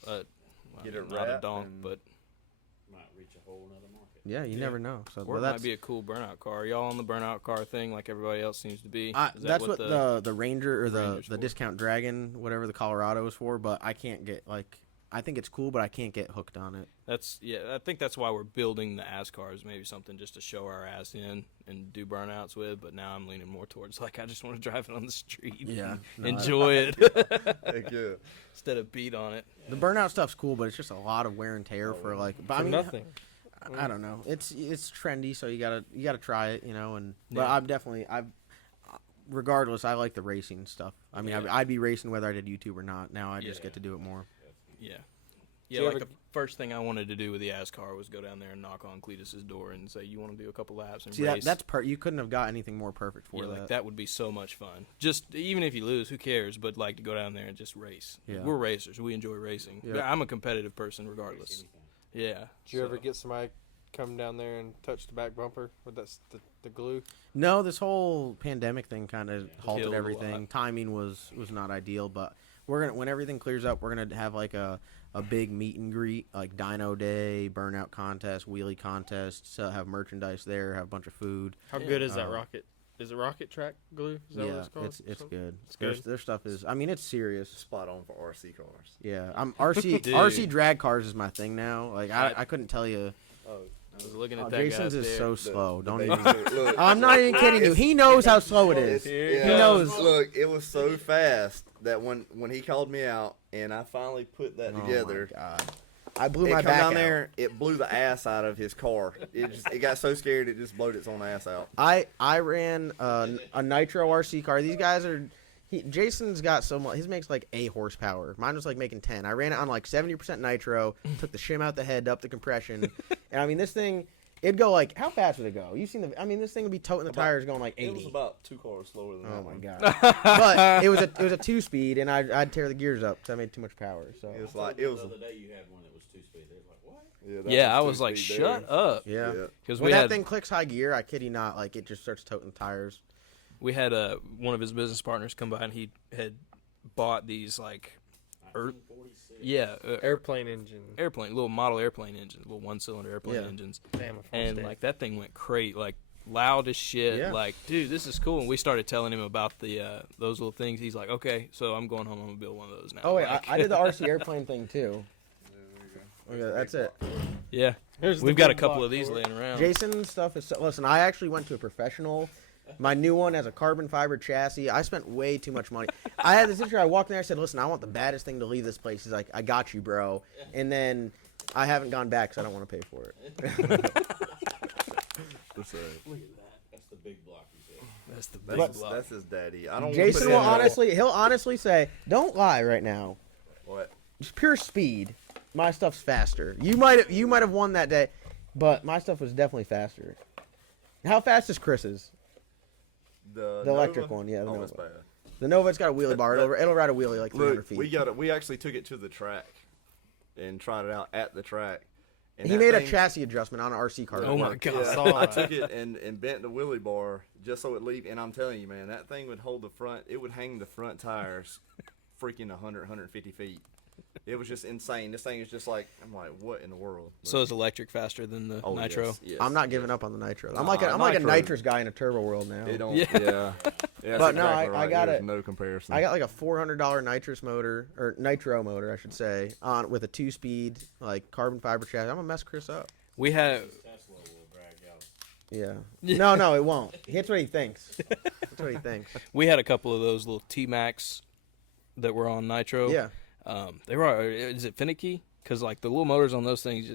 Well, Get it not a wrapped donk, and- but Might reach a whole nother market. Yeah, you never know. So or it that's might be a cool burnout car. Y'all on the burnout car thing like everybody else seems to be. Is that's what the the Ranger or the Ranger's for? discount Dragon, whatever the Colorado is for. But I can't get I think it's cool, but I can't get hooked on it. I think that's why we're building the ass cars. Maybe something just to show our ass in and do burnouts with. But now I'm leaning more towards like I just want to drive it on the street. Yeah, Enjoy it Heck yeah. instead of beat on it. The burnout stuff's cool, but it's just a lot of wear and tear for like. But I mean, nothing. I don't know. It's trendy, so you gotta try it, you know. And but Yeah. I'm definitely regardless, I like the racing stuff. I mean, Yeah. I'd be racing whether I did YouTube or not. Now I just get to do it more. Yeah. you Yeah, like ever- the first thing I wanted to do with the ass car was go down there and knock on Cletus's door and say, "You want to do a couple laps and See, race?" that's you couldn't have got anything more perfect for Yeah, that. like that would be so much fun. Just even if you lose, who cares? But like to go down there and just race. Yeah. We're racers. We enjoy racing. Yeah. I'm a competitive person regardless. Yeah. Did you ever so- get somebody come down there and touch the back bumper with the glue? No, this whole pandemic thing kind of halted Killed a everything. lot. Timing was not ideal, but we're gonna when everything clears up, we're gonna have like a big meet and greet, like dyno day, burnout contest, wheelie contest. So have merchandise there, have a bunch of food. How Yeah. good is that rocket? Is it rocket track glue? Is that what Yeah, it's called? it's good. It's Their, good. their stuff is. I mean, it's serious. Spot on for RC cars. Yeah, I'm RC Dude. RC drag cars is my thing now. Like I I- couldn't tell you. Oh, I was looking at Oh, that Jason's guy's is there. so slow. Don't baby even. look, I'm not even kidding you. He knows how slow it is. Yeah. He knows. Look, it was so fast that when he called me out and I finally put that together, Oh my God. I blew it my come back down out. there. It blew the ass out of his car. It got so scared it just blowed its own ass out. I ran a nitro RC car. These guys are. Jason's got so much. His makes like 8 horsepower. Mine was like making 10. I ran it on like 70% nitro. Took the shim out the head, up the compression, and I mean this thing. It'd go like how fast would it go? You seen the? I mean this thing would be toting the tires going like 80. It was about 2 cars slower than that Oh my one. God! But it was a 2-speed, and I'd tear the gears up because I made too much power. So It was The like other day you had one that was 2-speed. They was like, what? that Yeah, I was like, 2-speed "Shut there. up!" yeah. Because When we that had thing clicks high gear, I kid you not, like it just starts toting the tires. we had one of his business partners come by and he had bought these like 1946. Airplane engine. airplane little model airplane engines, little 1-cylinder airplane Yeah. engines, Damn, if I and was like that thing went crazy, like loud as shit. Yeah. Like, dude, this is cool. And we started telling him about the those little things. He's like, okay, so I'm going home. I'm gonna build one of those now. Oh wait, Like, I did the RC airplane thing too. Okay, that's it. yeah, Here's the we've got a big couple block of these for it. laying around. Jason's stuff is. Listen, I actually went to a professional. My new one has a carbon fiber chassis. I spent way too much money. I had this issue. I walked in there. I said, "Listen, I want the baddest thing to leave this place." He's like, "I got you, bro." And then I haven't gone back because I don't want to pay for it. That's, Look at that. That's the big block you said. That's the big that's, block. that's his daddy. I don't. Jason wanna will put him on- he'll honestly say, "Don't lie right now. What? Just pure speed. My stuff's faster. You might have won that day, but my stuff was definitely faster." How fast is Chris's? The electric Nova? one, yeah, the Oh, that's Nova. bad. The Nova's got a wheelie bar. It'll ride a wheelie like 300 Look, feet. we actually took it to the track and tried it out at the track. And He that made a thing- chassis adjustment on an RC car. Oh my God. Yeah, saw I that. took it and bent the wheelie bar just so it leave. And I'm telling you, man, that thing would hold the front. It would hang the front tires, freaking 150 feet. It was just insane. This thing is just like, I'm like, what in the world? So is electric faster than the Oh, nitro? yes, yes, I'm not yes. giving up on the nitro. I'm Nah, like a nitro- nitrous guy in a turbo world now. It don't. Yeah. Yeah. That's But no, exactly I right. got There's it. no comparison. I got like a $400 nitrous motor or nitro motor, I should say, on with a 2-speed like carbon fiber chassis. I'm gonna mess Chris up. We have Tesla will drag out Yeah. No, it won't. That's what he thinks. That's what he thinks. We had a couple of those little T-Max that were on nitro. Yeah. They were. Is it finicky? Because like the little motors on those things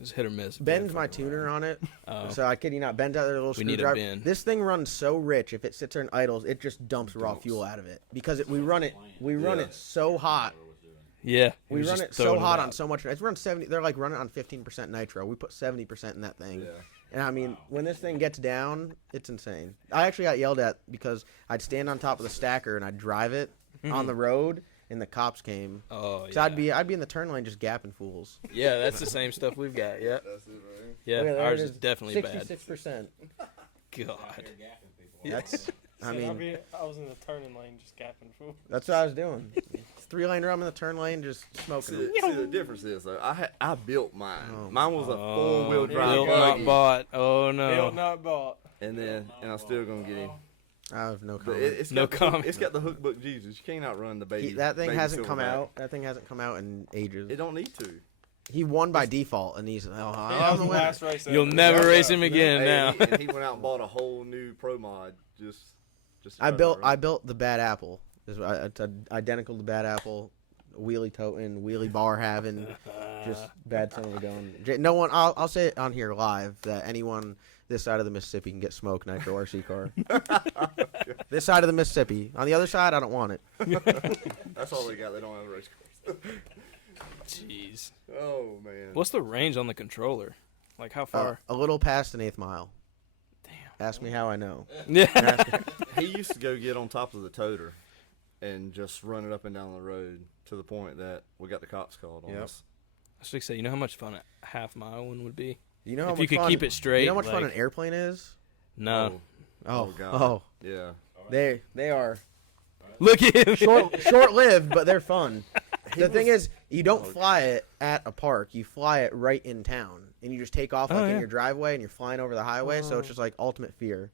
is hit or miss. Ben's my tuner on it. Oh. So I kid you not. Ben's out there a little We need a screwdriver. Ben. This thing runs so rich. If it sits there and idles, it just dumps raw fuel out of it because we run it so hot. Yeah. We run it so hot on so much. It's run 70. They're like running on 15% nitro. We put 70% in that thing. Yeah. And I mean, when this thing gets down, it's insane. I actually got yelled at because I'd stand on top of the stacker and I'd drive it on the road, and the cops came. Oh yeah. So I'd be in the turn lane just gapping fools. Yeah, that's the same stuff we've got. Yeah. That's it, right? Yeah. Look at that, Ours it is definitely bad. 66%. God. That's. I mean, I was in the turning lane just gapping fool. that's what I was doing. 3-lane rum in the turn lane, just smoking. See, the difference is though, I built mine. Oh, Mine was a 4-wheel drive Built buggy, not bought. Oh no. Built not bought. and I'm still gonna get him. I have no But comment. it's No got comment. It's got the hook book Jesus. You can't outrun the baby. That thing baby hasn't come silverback. out. That thing hasn't come out in ages. It don't need to. He won by default, and he's That I'm was the the winner. last race. You'll ever. never Yeah. race him again now. And he went out and bought a whole new pro mod just. To I try built to run. I built the Bad Apple. It's identical to Bad Apple, wheelie toting, wheelie bar having, just bad son of a gun. No one. I'll say it on here live that anyone this side of the Mississippi can get smoked nitro RC car. This side of the Mississippi. On the other side, I don't want it. That's all they got. They don't have a race course. Jeez. Oh man. What's the range on the controller? Like how far? A little past an 8th mile. Damn. Ask me how I know. Yeah. He used to go get on top of the toter and just run it up and down the road to the point that we got the cops called on Yep. us. I was say, you know how much fun a half-mile one would be? You know how If much you could fun, keep it straight. You know how much fun like- an airplane is? No. Oh, God. oh, Yeah. they are Look at him. short lived, but they're fun. The thing is, you don't Oh, fly it at a park. You fly it right in town, and you just take off like Oh, in yeah. your driveway, and you're flying over the highway. So it's just like ultimate fear.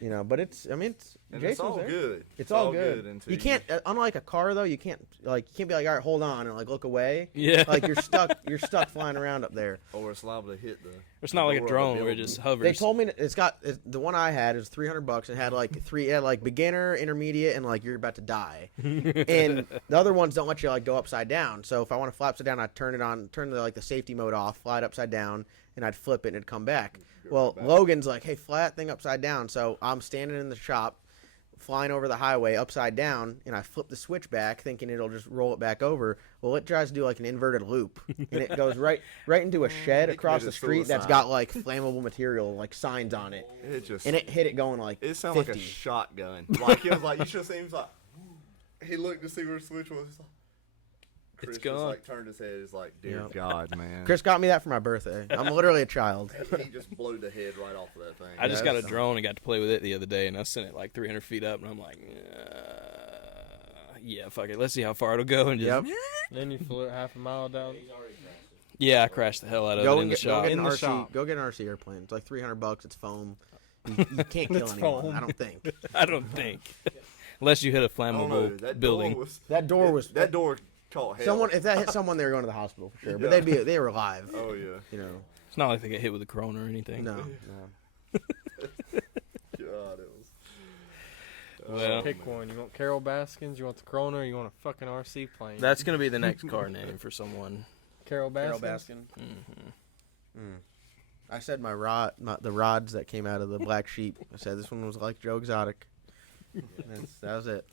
You know, but it's. I mean, it's. And Jason's it's all there. good. It's all good. until You can't, unlike a car though. You can't be like, all right, hold on, and like look away. Yeah. Like you're stuck. You're stuck flying around up there. Or it's liable to hit the. It's not like a door of the drone where it building. just hovers. They told me the one I had is $300. It had it had like beginner, intermediate, and like you're about to die. And the other ones don't let you like go upside down. So if I want to fly upside down, I'd turn the safety mode off, fly it upside down, and I'd flip it and it'd come back. Well, Logan's like, hey, fly that thing upside down. So I'm standing in the shop, flying over the highway upside down, and I flip the switch back, thinking it'll just roll it back over. Well, it tries to do like an inverted loop, and it goes right into a shed It across the committed street that's suicide. got like flammable material, like signs on it, It just. and it hit it going like It sounded 50. like a shotgun. Like it was like you should have seen. He was like, he looked to see where the switch was. He's like, Chris gone. just like turned his head. He's like, dear Yep. God, man. Chris got me that for my birthday. I'm literally a child. He just blew the head right off of that thing. I just got a that's- drone and got to play with it the other day, and I sent it like 300 feet up, and I'm like, yeah, fuck it. Let's see how far it'll go. And just, Yep. Then you flew it half a mile down. yeah, I crashed the hell out of it in the shop. Go get In an the RC. shop. Go get an RC airplane. It's like $300. It's foam. You can't kill It's anyone. foam. I don't think. I don't think. Unless you hit a I don't know. flammable That building. Door was, That door was that door caught hell. someone. If that hit someone, they were going to the hospital for sure. But Yeah. they were alive. Oh yeah. You know. It's not like they get hit with a corona or anything. No. God, it was. Well, Pick one. You want Carol Baskins? You want the Corona? Or you want a fucking RC plane? that's going to be the next car name for someone. Carol Baskins. Carol Baskin. Hmm. I said the rods that came out of the black sheep. I said this one was like Joe Exotic. That was it.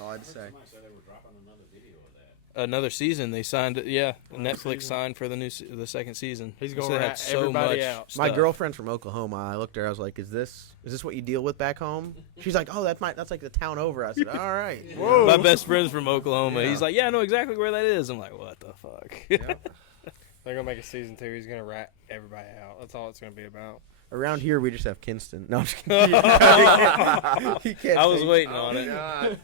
All I had to say. Somebody said they were dropping another video of that. Another season, they signed it. Yeah, Another Netflix season. signed for the second season. He's So going they to had rat so everybody much out. My stuff. girlfriend's from Oklahoma. I looked at her. I was like, "Is this what you deal with back home?" She's like, "Oh, that's like the town over." I said, "All right." Whoa. My best friend's from Oklahoma. Yeah. He's like, yeah, I know exactly where that is. I'm like, what the fuck? They're gonna make a season 2. He's gonna rat everybody out. That's all it's gonna be about. Around here, we just have Kinston. No, I'm just kidding. You can't I was say- waiting Oh on it. God.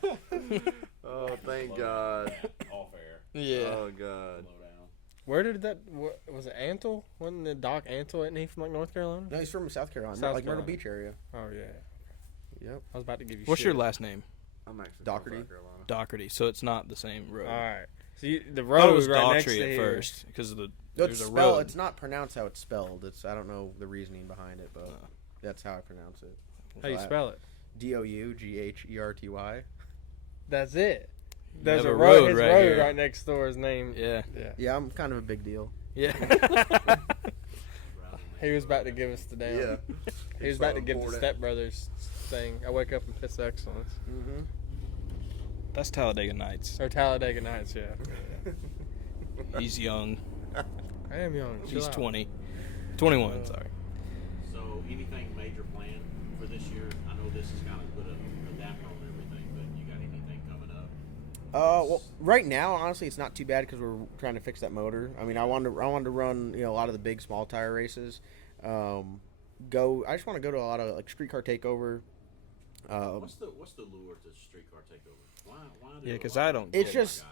Oh, thank God. Off air. Yeah. Oh God. Low down. Where did that? Was it Antle? Wasn't it Doc Antle? Isn't he from like North Carolina? No, he's from South Carolina, South like Myrtle Carolina. Beach area. Oh yeah. Yep. I was about to give you. What's shit. your last name? I'm actually Doherty. from South Carolina. Doherty. So it's not the same road. All right. So the I thought road it was right next to Daughtry at here. first because of the There's a spelled. road. It's not pronounced how it's spelled. I don't know the reasoning behind it, but that's how I pronounce it. How you spell it? Dougherty. That's it. You There's have a a road. road His right road here. right next door is named. Yeah. Yeah. Yeah, I'm kind of a big deal. Yeah. He was about to give us the damn. Yeah. He was about to give the Important. Step Brothers thing. I wake up and piss excellence. Mm-hmm. That's Talladega Nights. Or Talladega Nights, yeah. He's young. I am young. Chill He's out. 20. 21, sorry. So anything major planned for this year? I know this has kind of put a damper on everything, but you got anything coming up? Well, right now, honestly, it's not too bad because we're trying to fix that motor. I mean, I wanted to run, a lot of the big small tire races. I just want to go to a lot of like streetcar takeover. What's the lure to streetcar takeover? Why do Yeah, a 'cause lot I of don't It's guys just-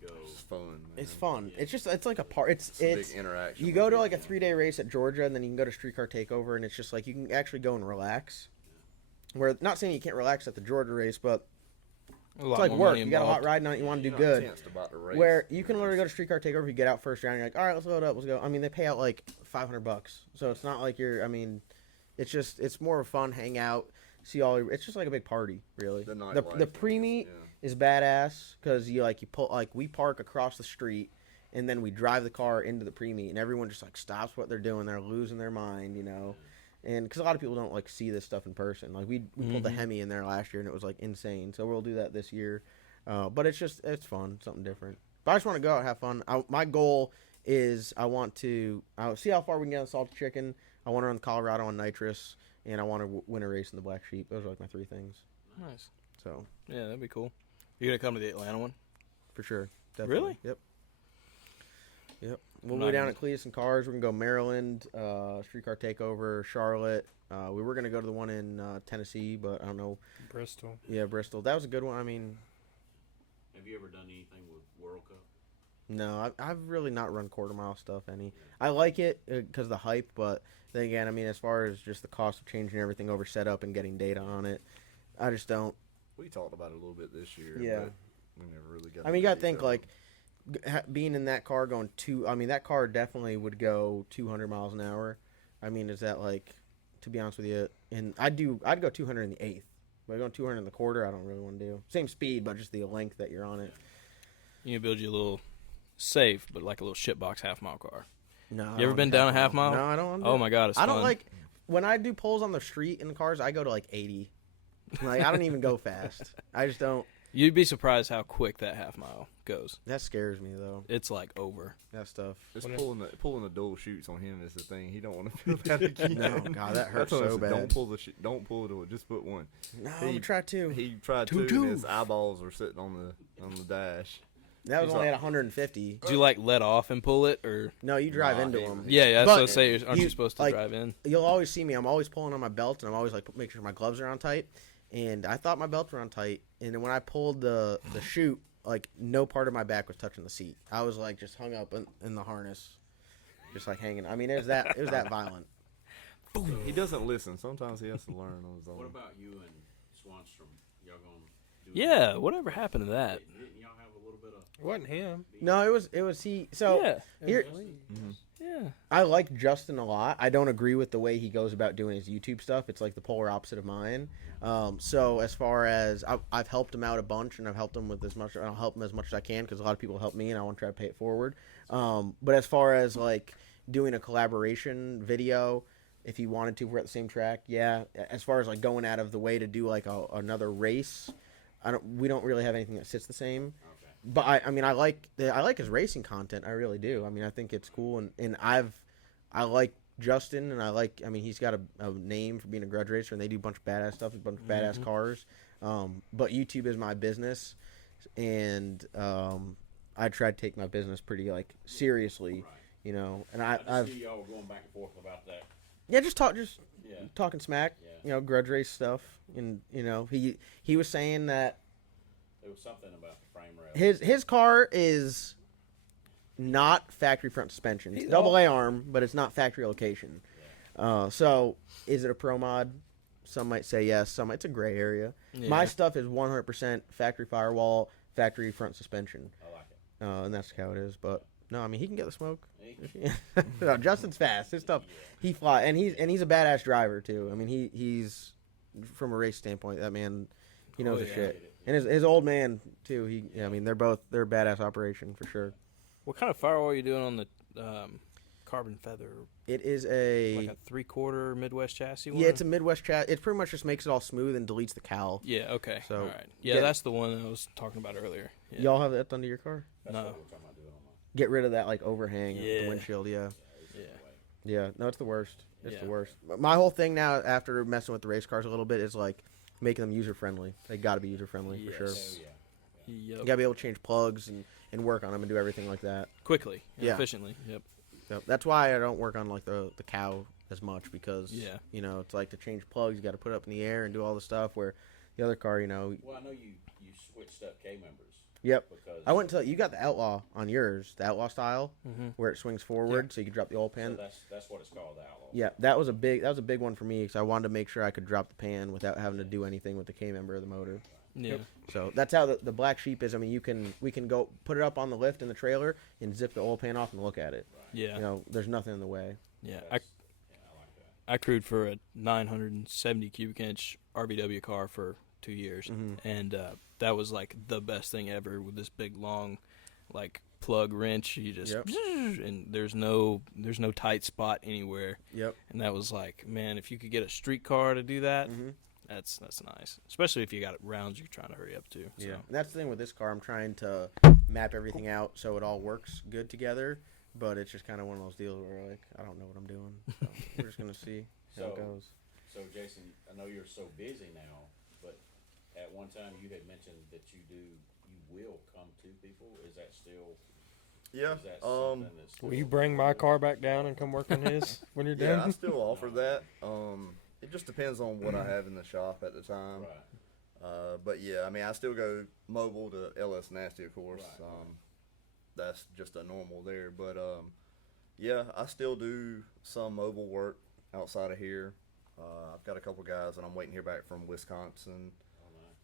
go? It's fun, man. It's fun. Yeah. It's like a part. It's a big interaction. You with go to like a people. 3-day race at Georgia, and then you can go to streetcar takeover, and it's just like you can actually go and relax. Where not saying you can't relax at the Georgia race, but A lot it's like more work. money You got a lot involved. riding on it. You want to do You're not good. tensed about the race. Where you can literally go to streetcar takeover. If you get out first round, you're like, all right, let's load up, let's go. I mean, they pay out like $500, so it's not like you're. I mean, it's more of a fun hangout. See all. It's just like a big party, really. The The nightlife pre-meet yeah. is badass because you pull we park across the street and then we drive the car into the pre-meet and everyone just like stops what they're doing. They're losing their mind, and because a lot of people don't like see this stuff in person. Like we pulled the Hemi in there last year and it was like insane. So we'll do that this year, but it's fun, something different. But I just want to go out and have fun. My goal is I'll see how far we can get on salted chicken. I want to run Colorado on nitrous. And I want to win a race in the Black Sheep. Those are like my 3 things. Nice. So Yeah, that'd be cool. You gonna come to the Atlanta one? for sure, definitely. Really? Yep. We'll I'm go not down even- at Cletus and Cars. We're gonna go Maryland, streetcar takeover, Charlotte. We were gonna go to the one in Tennessee, but I don't know. Bristol. Yeah, Bristol. That was a good one. I mean, Have you ever done anything with World Cup? no, I've really not run quarter mile stuff any. I like it because of the hype, but then again, I mean, as far as just the cost of changing everything over setup and getting data on it, I just don't. We talked about it a little bit this year. Yeah. But we never really got. I mean, you into gotta think detail. like being in that car going I mean, that car definitely would go 200 miles an hour. I mean, is that like, to be honest with you, and I'd go 200 in the eighth, but going 200 in the quarter, I don't really want to do. Same speed, but just the length that you're on it. You can build you a little safe, but like a little shitbox half-mile car. No. You ever been down a half mile? No, I don't. Oh my god, it's I fun. don't like when I do pulls on the street in the cars. I go to like 80. Like I don't even go fast. I just don't. You'd be surprised how quick that half-mile goes. That scares me though. It's like over. That stuff. Just pulling the dual shoots on him is the thing. He don't want to feel that again. No, God, that hurts That's what I so said, bad. Don't pull it. Just put one. No, I'm gonna try two. He tried Two, two, and two. his eyeballs were sitting on the dash. That was He's only like- at 150. Do you like let off and pull it, or No, you drive Nah, into he- them. yeah, that's But what I say. Aren't you you- supposed to like- drive in? You'll always see me. I'm always pulling on my belt, and I'm always like make sure my gloves are on tight. And I thought my belts were on tight, and then when I pulled the chute, like no part of my back was touching the seat. I was like just hung up in the harness, just like hanging. I mean, it was that violent. He doesn't listen. Sometimes he has to learn on his own. What about you and Swanstrom? Y'all gonna do? Yeah, whatever happened to that? Didn't y'all have a little bit of? It wasn't him. No, it was he. So Yeah, here, yeah. I like Justin a lot. I don't agree with the way he goes about doing his YouTube stuff. It's like the polar opposite of mine. So as far as I've helped him out a bunch, and I've helped him with as much. I'll help him as much as I can because a lot of people help me, and I want to try to pay it forward. But as far as like doing a collaboration video, if he wanted to, we're at the same track. Yeah. As far as like going out of the way to do like another race, we don't really have anything that sits the same. Okay. But I mean, I like his racing content. I really do. I mean, I think it's cool, and I like Justin, and I mean, he's got a name for being a grudge racer, and they do a bunch of badass stuff, a bunch of badass cars. But YouTube is my business, and I try to take my business pretty like seriously, Right. And I just I've see y'all going back and forth about that. just Yeah. talking smack, Yeah. grudge race stuff, and he was saying that There was something about the frame rail. his car is not factory front suspension. It's double A arm, but it's not factory location. So is it a pro mod? Some might say yes. It's a gray area. Yeah. My stuff is 100% factory firewall, factory front suspension, I like it. and that's how it is. But No, I mean he can get the smoke. He- No, Justin's fast. His stuff, he fly, and he's a badass driver too. I mean he's from a race standpoint, that man, he knows Oh, his yeah. shit. And his old man too. I mean they're a badass operation for sure. What kind of firewall are you doing on the carbon feather? It is Like a 3/4 Midwest chassis one? yeah, it's a Midwest chat. It pretty much just makes it all smooth and deletes the cowl. Yeah, okay. So, All right. Yeah, get- that's the one I was talking about earlier. Yeah. Y'all have that under your car? That's No. what we're talking about doing on mine. Get rid of that like overhang of Yeah. the windshield. Yeah. It's Yeah. in the way. Yeah, no, it's the worst. It's Yeah. the worst. My whole thing now, after messing with the race cars a little bit, is like making them user friendly. They got to be user friendly for sure. Yes. Oh, yeah. You Yep. got to be able to change plugs and work on them and do everything like that. Quickly. And Yeah. efficiently. Yep. So that's why I don't work on like the cow as much because Yeah. it's like to change plugs, you got to put it up in the air and do all the stuff. Where the other car, Well, I know you switched up K members. yep. Because I went to you got the Outlaw on yours, the Outlaw style, Mm-hmm. where it swings forward, so you can drop the oil so pan. that's what it's called, the Outlaw. Yeah, that was a big one for me because I wanted to make sure I could drop the pan without having to do anything with the K member of the motor. Yeah. So that's how the Black Sheep is. I mean, we can go put it up on the lift in the trailer and zip the oil pan off and look at it. Yeah. There's nothing in the way. Yeah. Yeah, I like that. I crewed for a 970 cubic inch RBW car for 2 years, Mhm. and that was like the best thing ever with this big long, like plug wrench. You just Yep. and there's no tight spot anywhere, Yep. and that was like, man, if you could get a street car to do that, Mhm. that's nice. Especially if you got rounds you're trying to hurry up to. So. Yeah. And that's the thing with this car. I'm trying to map everything out so it all works good together. But it's just kind of one of those deals where like I don't know what I'm doing. So we're just gonna see how it So- goes. So, Jason, I know you're so busy now, but at one time you had mentioned that you will come to people. Is that still? Yeah. Is that something that's Will you still- bring my car back down and come work on his when you're Yeah, I done? still offer that. It just depends on what I have in the shop at the time. Right. But yeah, I mean, I still go mobile to LS Nasty, of course. Right, right. That's just a normal there. But yeah, I still do some mobile work outside of here. I've got a couple guys that I'm waiting to hear back from Wisconsin,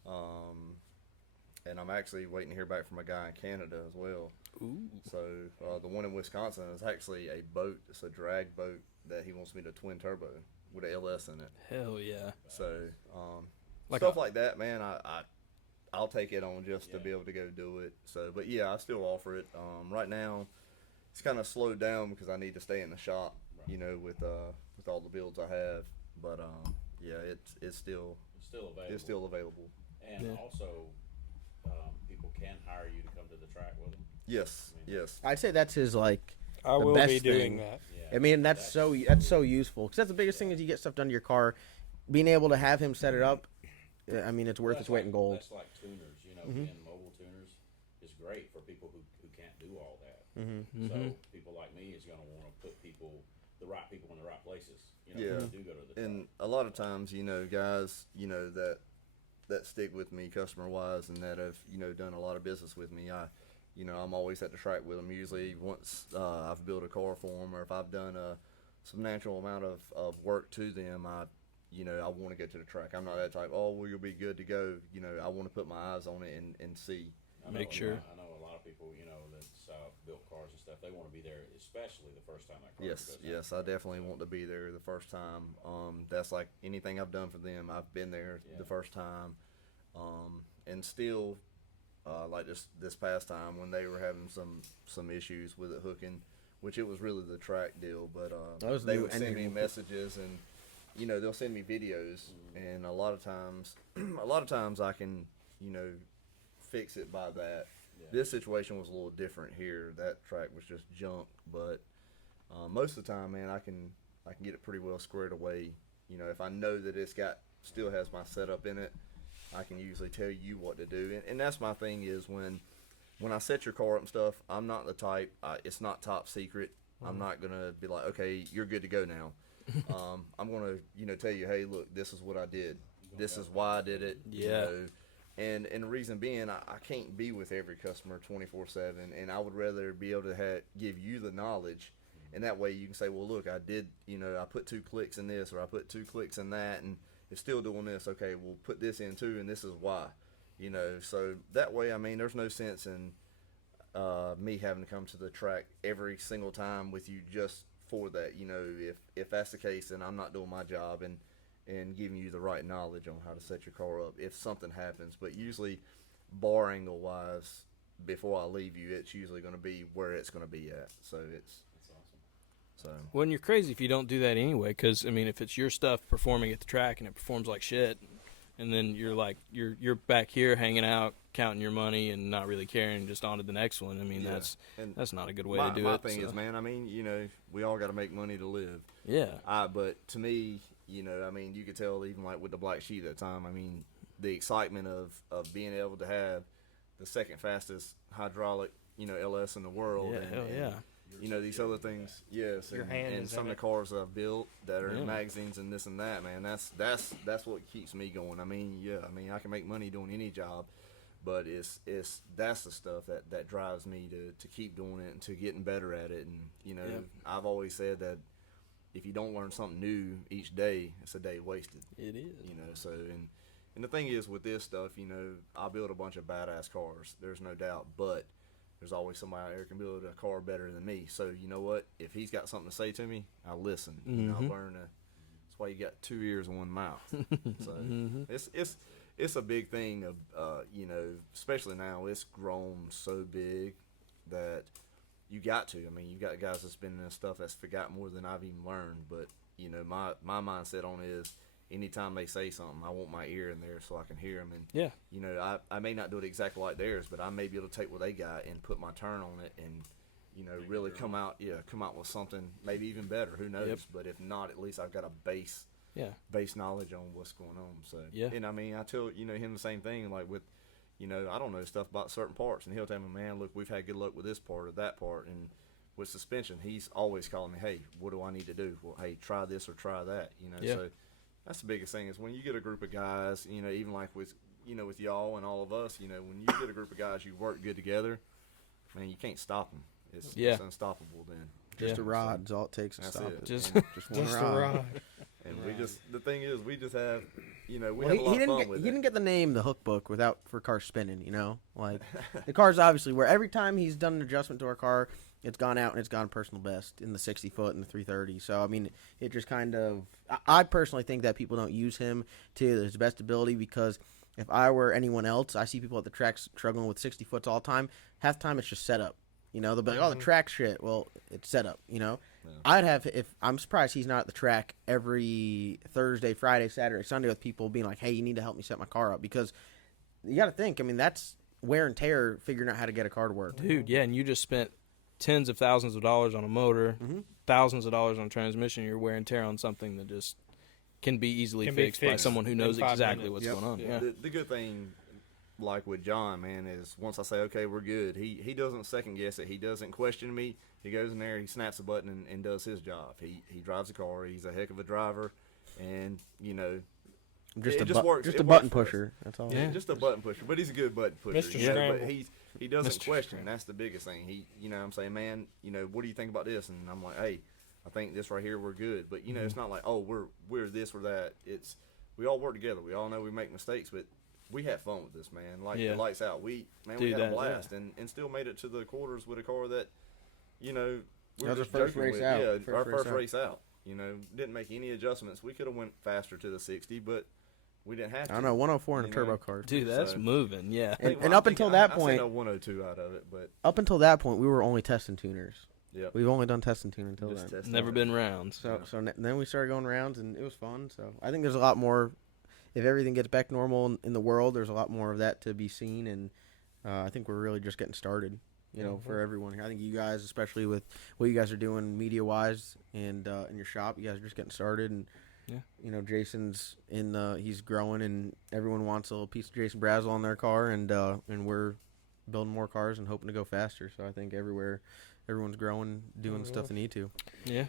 Oh, nice. and I'm actually waiting to hear back from a guy in Canada as well. Ooh. So the one in Wisconsin is actually a boat. It's a drag boat that he wants me to twin turbo with a LS in it. Hell yeah. So Like stuff a- like that, man. I'll take it on just to Yeah. be able to go do it. So, but yeah, I still offer it. Right now, it's kind of slowed down because I need to stay in the shop, Right. with all the builds I have. But yeah, it's still It's still available. And Yeah. also, people can hire you to come to the track with them. yes. I'd say that's his like. I the will best be doing thing. that. Yeah. I mean, that's so useful because that's the biggest thing is you get stuff done to your car. Being able to have him set it up, I mean, it's worth That's its weight in gold. That's like tuners, Mhm. being mobile tuners is great for people who can't do all that. Mm-hmm. So people like me is going to want to put the right people in the right places. Yeah. When you do go to the And track. a lot of times, guys, that stick with me customer wise and that have done a lot of business with me. I'm always at the track with them. Usually, once I've built a car for them, or if I've done a substantial amount of work to them, I want to get to the track. I'm not that type. Oh, well, you'll be good to go. I want to put my eyes on it and see. I know Make sure. I know a lot of people, that's built cars and stuff. They want to be there, especially the first time that car Yes, goes out. yes, I definitely want to be there the first time. That's like anything I've done for them. I've been there Yeah. the first time, and still, like this past time when they were having some issues with it hooking, which it was really the track deal. But Those they new would send me engine- messages and they'll send me videos, and a lot of times I can fix it by that. Yeah. This situation was a little different here. That track was just junk, but most of the time, man, I can get it pretty well squared away. If I know that still has my setup in it, I can usually tell you what to do. And that's my thing is when I set your car up and stuff, I'm not the type. It's not top secret. I'm not gonna be like, okay, you're good to go now. I'm gonna tell you, hey, look, this is what I did. This is why I did it. Yeah. And the reason being, I can't be with every customer 24/7, and I would rather be able to give you the knowledge, and that way you can say, well, look, I did, I put 2 clicks in this, or I put 2 clicks in that, and it's still doing this. Okay, we'll put this in too, and this is why, So that way, I mean, there's no sense in me having to come to the track every single time with you just for that. You know, if that's the case, then I'm not doing my job and giving you the right knowledge on how to set your car up if something happens. But usually, bar angle wise, before I leave you, it's usually going to be where it's going to be at. So it's That's awesome. so. Well, and you're crazy if you don't do that anyway, because I mean, if it's your stuff performing at the track and it performs like shit, and then you're like you're back here hanging out, counting your money and not really caring, just on to the next one. I mean, Yeah. that's not a good way my, to do my it. thing so. is, man, I mean, you know, we all got to make money to live. Yeah. But to me, you know, I mean, you could tell even like with the Black Sheep at the time. I mean, the excitement of being able to have the second fastest hydraulic, you know, LS in the world. Yeah, hell yeah. You know, these other things, yes, Your and, hand and is some in of it. the cars that I've built that are Yeah. in magazines and this and that, man. That's what keeps me going. I mean, yeah, I mean, I can make money doing any job, but that's the stuff that drives me to keep doing it and to getting better at it. And you know, Yep. I've always said that if you don't learn something new each day, it's a day wasted. It is. You know, so and the thing is with this stuff, you know, I build a bunch of badass cars. There's no doubt, but there's always somebody out there who can build a car better than me. So you know what? If he's got something to say to me, I listen. You know, I Mhm. learn. That's why you got 2 ears and 1 mouth. So it's a big thing of you know, especially now it's grown so big that you got to. I mean, you got guys that's been in this stuff that's forgot more than I've even learned. But you know, my mindset on it is anytime they say something, I want my ear in there so I can hear them. And Yeah. you know, I may not do it exactly like theirs, but I may be able to take what they got and put my turn on it, and you know, really come out with something maybe even better. Who knows? Yep. But if not, at least I've got a base knowledge on what's going on. So Yeah. and I mean, I tell you know him the same thing. Like with, you know, I don't know stuff about certain parts, and he'll tell me, man, look, we've had good luck with this part or that part, and with suspension, he's always calling me, hey, what do I need to do? Well, hey, try this or try that. You know, Yeah. so that's the biggest thing is when you get a group of guys, you know, even like with y'all and all of us, you know, when you get a group of guys, you work good together, man, you can't stop them. It's unstoppable then. Just Yeah. a rod is all it takes to That's stop it. it. Just- And, Just one Just a rod. ride. and we just, the thing is, we just have, you know, we Well, have a lot of fun he with didn't it. get the name the hook book for cars spinning, you know? Like the car's obviously where every time he's done an adjustment to our car, it's gone out and it's gone personal best in the 60 foot and the 330. So I mean, it just kind of I personally think that people don't use him to his best ability, because if I were anyone else, I see people at the tracks struggling with 60 foots all the time. Half the time it's just setup. You know, they'll be like, "Oh, the track shit." Well, it's set up. You know, Yeah. if I'm surprised he's not at the track every Thursday, Friday, Saturday, Sunday with people being like, "Hey, you need to help me set my car up," because you got to think. I mean, that's wear and tear figuring out how to get a car to work. Dude, yeah, and you just spent tens of thousands of dollars on a motor, Mhm. thousands of dollars on transmission. You're wear and tear on something that just can be easily Can be fixed by fixed someone who in knows 5 exactly minutes. what's Yep. going on. Yeah. The good thing, like with John, man, is once I say, okay, we're good, he doesn't second guess it. He doesn't question me. He goes in there, he snaps a button and does his job. He drives the car. He's a heck of a driver, and you know, Just it a just works. just It a works button for us. pusher. That's all. Yeah. just a button pusher. But he's a good button pusher. Mr. You know, but Scramble. he doesn't Mr. question. Scramble. That's the biggest thing. He, you know, I'm saying, man, you know, what do you think about this? And I'm like, hey, I think this right here we're good. But you know, it's not like, oh, we're this or that. It's we all work together. We all know we make mistakes, but we had fun with this, man. Like Yeah. the lights out. We Dude, had that- a blast and still made it to the quarters with a car that, you know, we That was were just our first joking race with. out. Yeah, First our race first out. race out. You know, didn't make any adjustments. We could have went faster to the 60, but we didn't have to. I don't know, 104 in a You turbo know. car. Dude, that's So- moving. Yeah. And up until that I point, say no 102 out of it, but up until that point, we were only testing tuners. yeah. We've only done testing tuning until Just then. testing Never it. been rounds. Then we started going rounds, and it was fun. So I think there's a lot more. If everything gets back normal in the world, there's a lot more of that to be seen, and I think we're really just getting started. You know, for everyone. I think you guys, especially with what you guys are doing media-wise and in your shop, you guys are just getting started. And Yeah. you know, Jason's he's growing, and everyone wants a little piece of Jason Brazzel on their car, and we're building more cars and hoping to go faster. So I think everyone's growing, doing the stuff they need to. Yeah.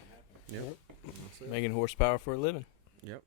Yep. Making horsepower for a living. Yep.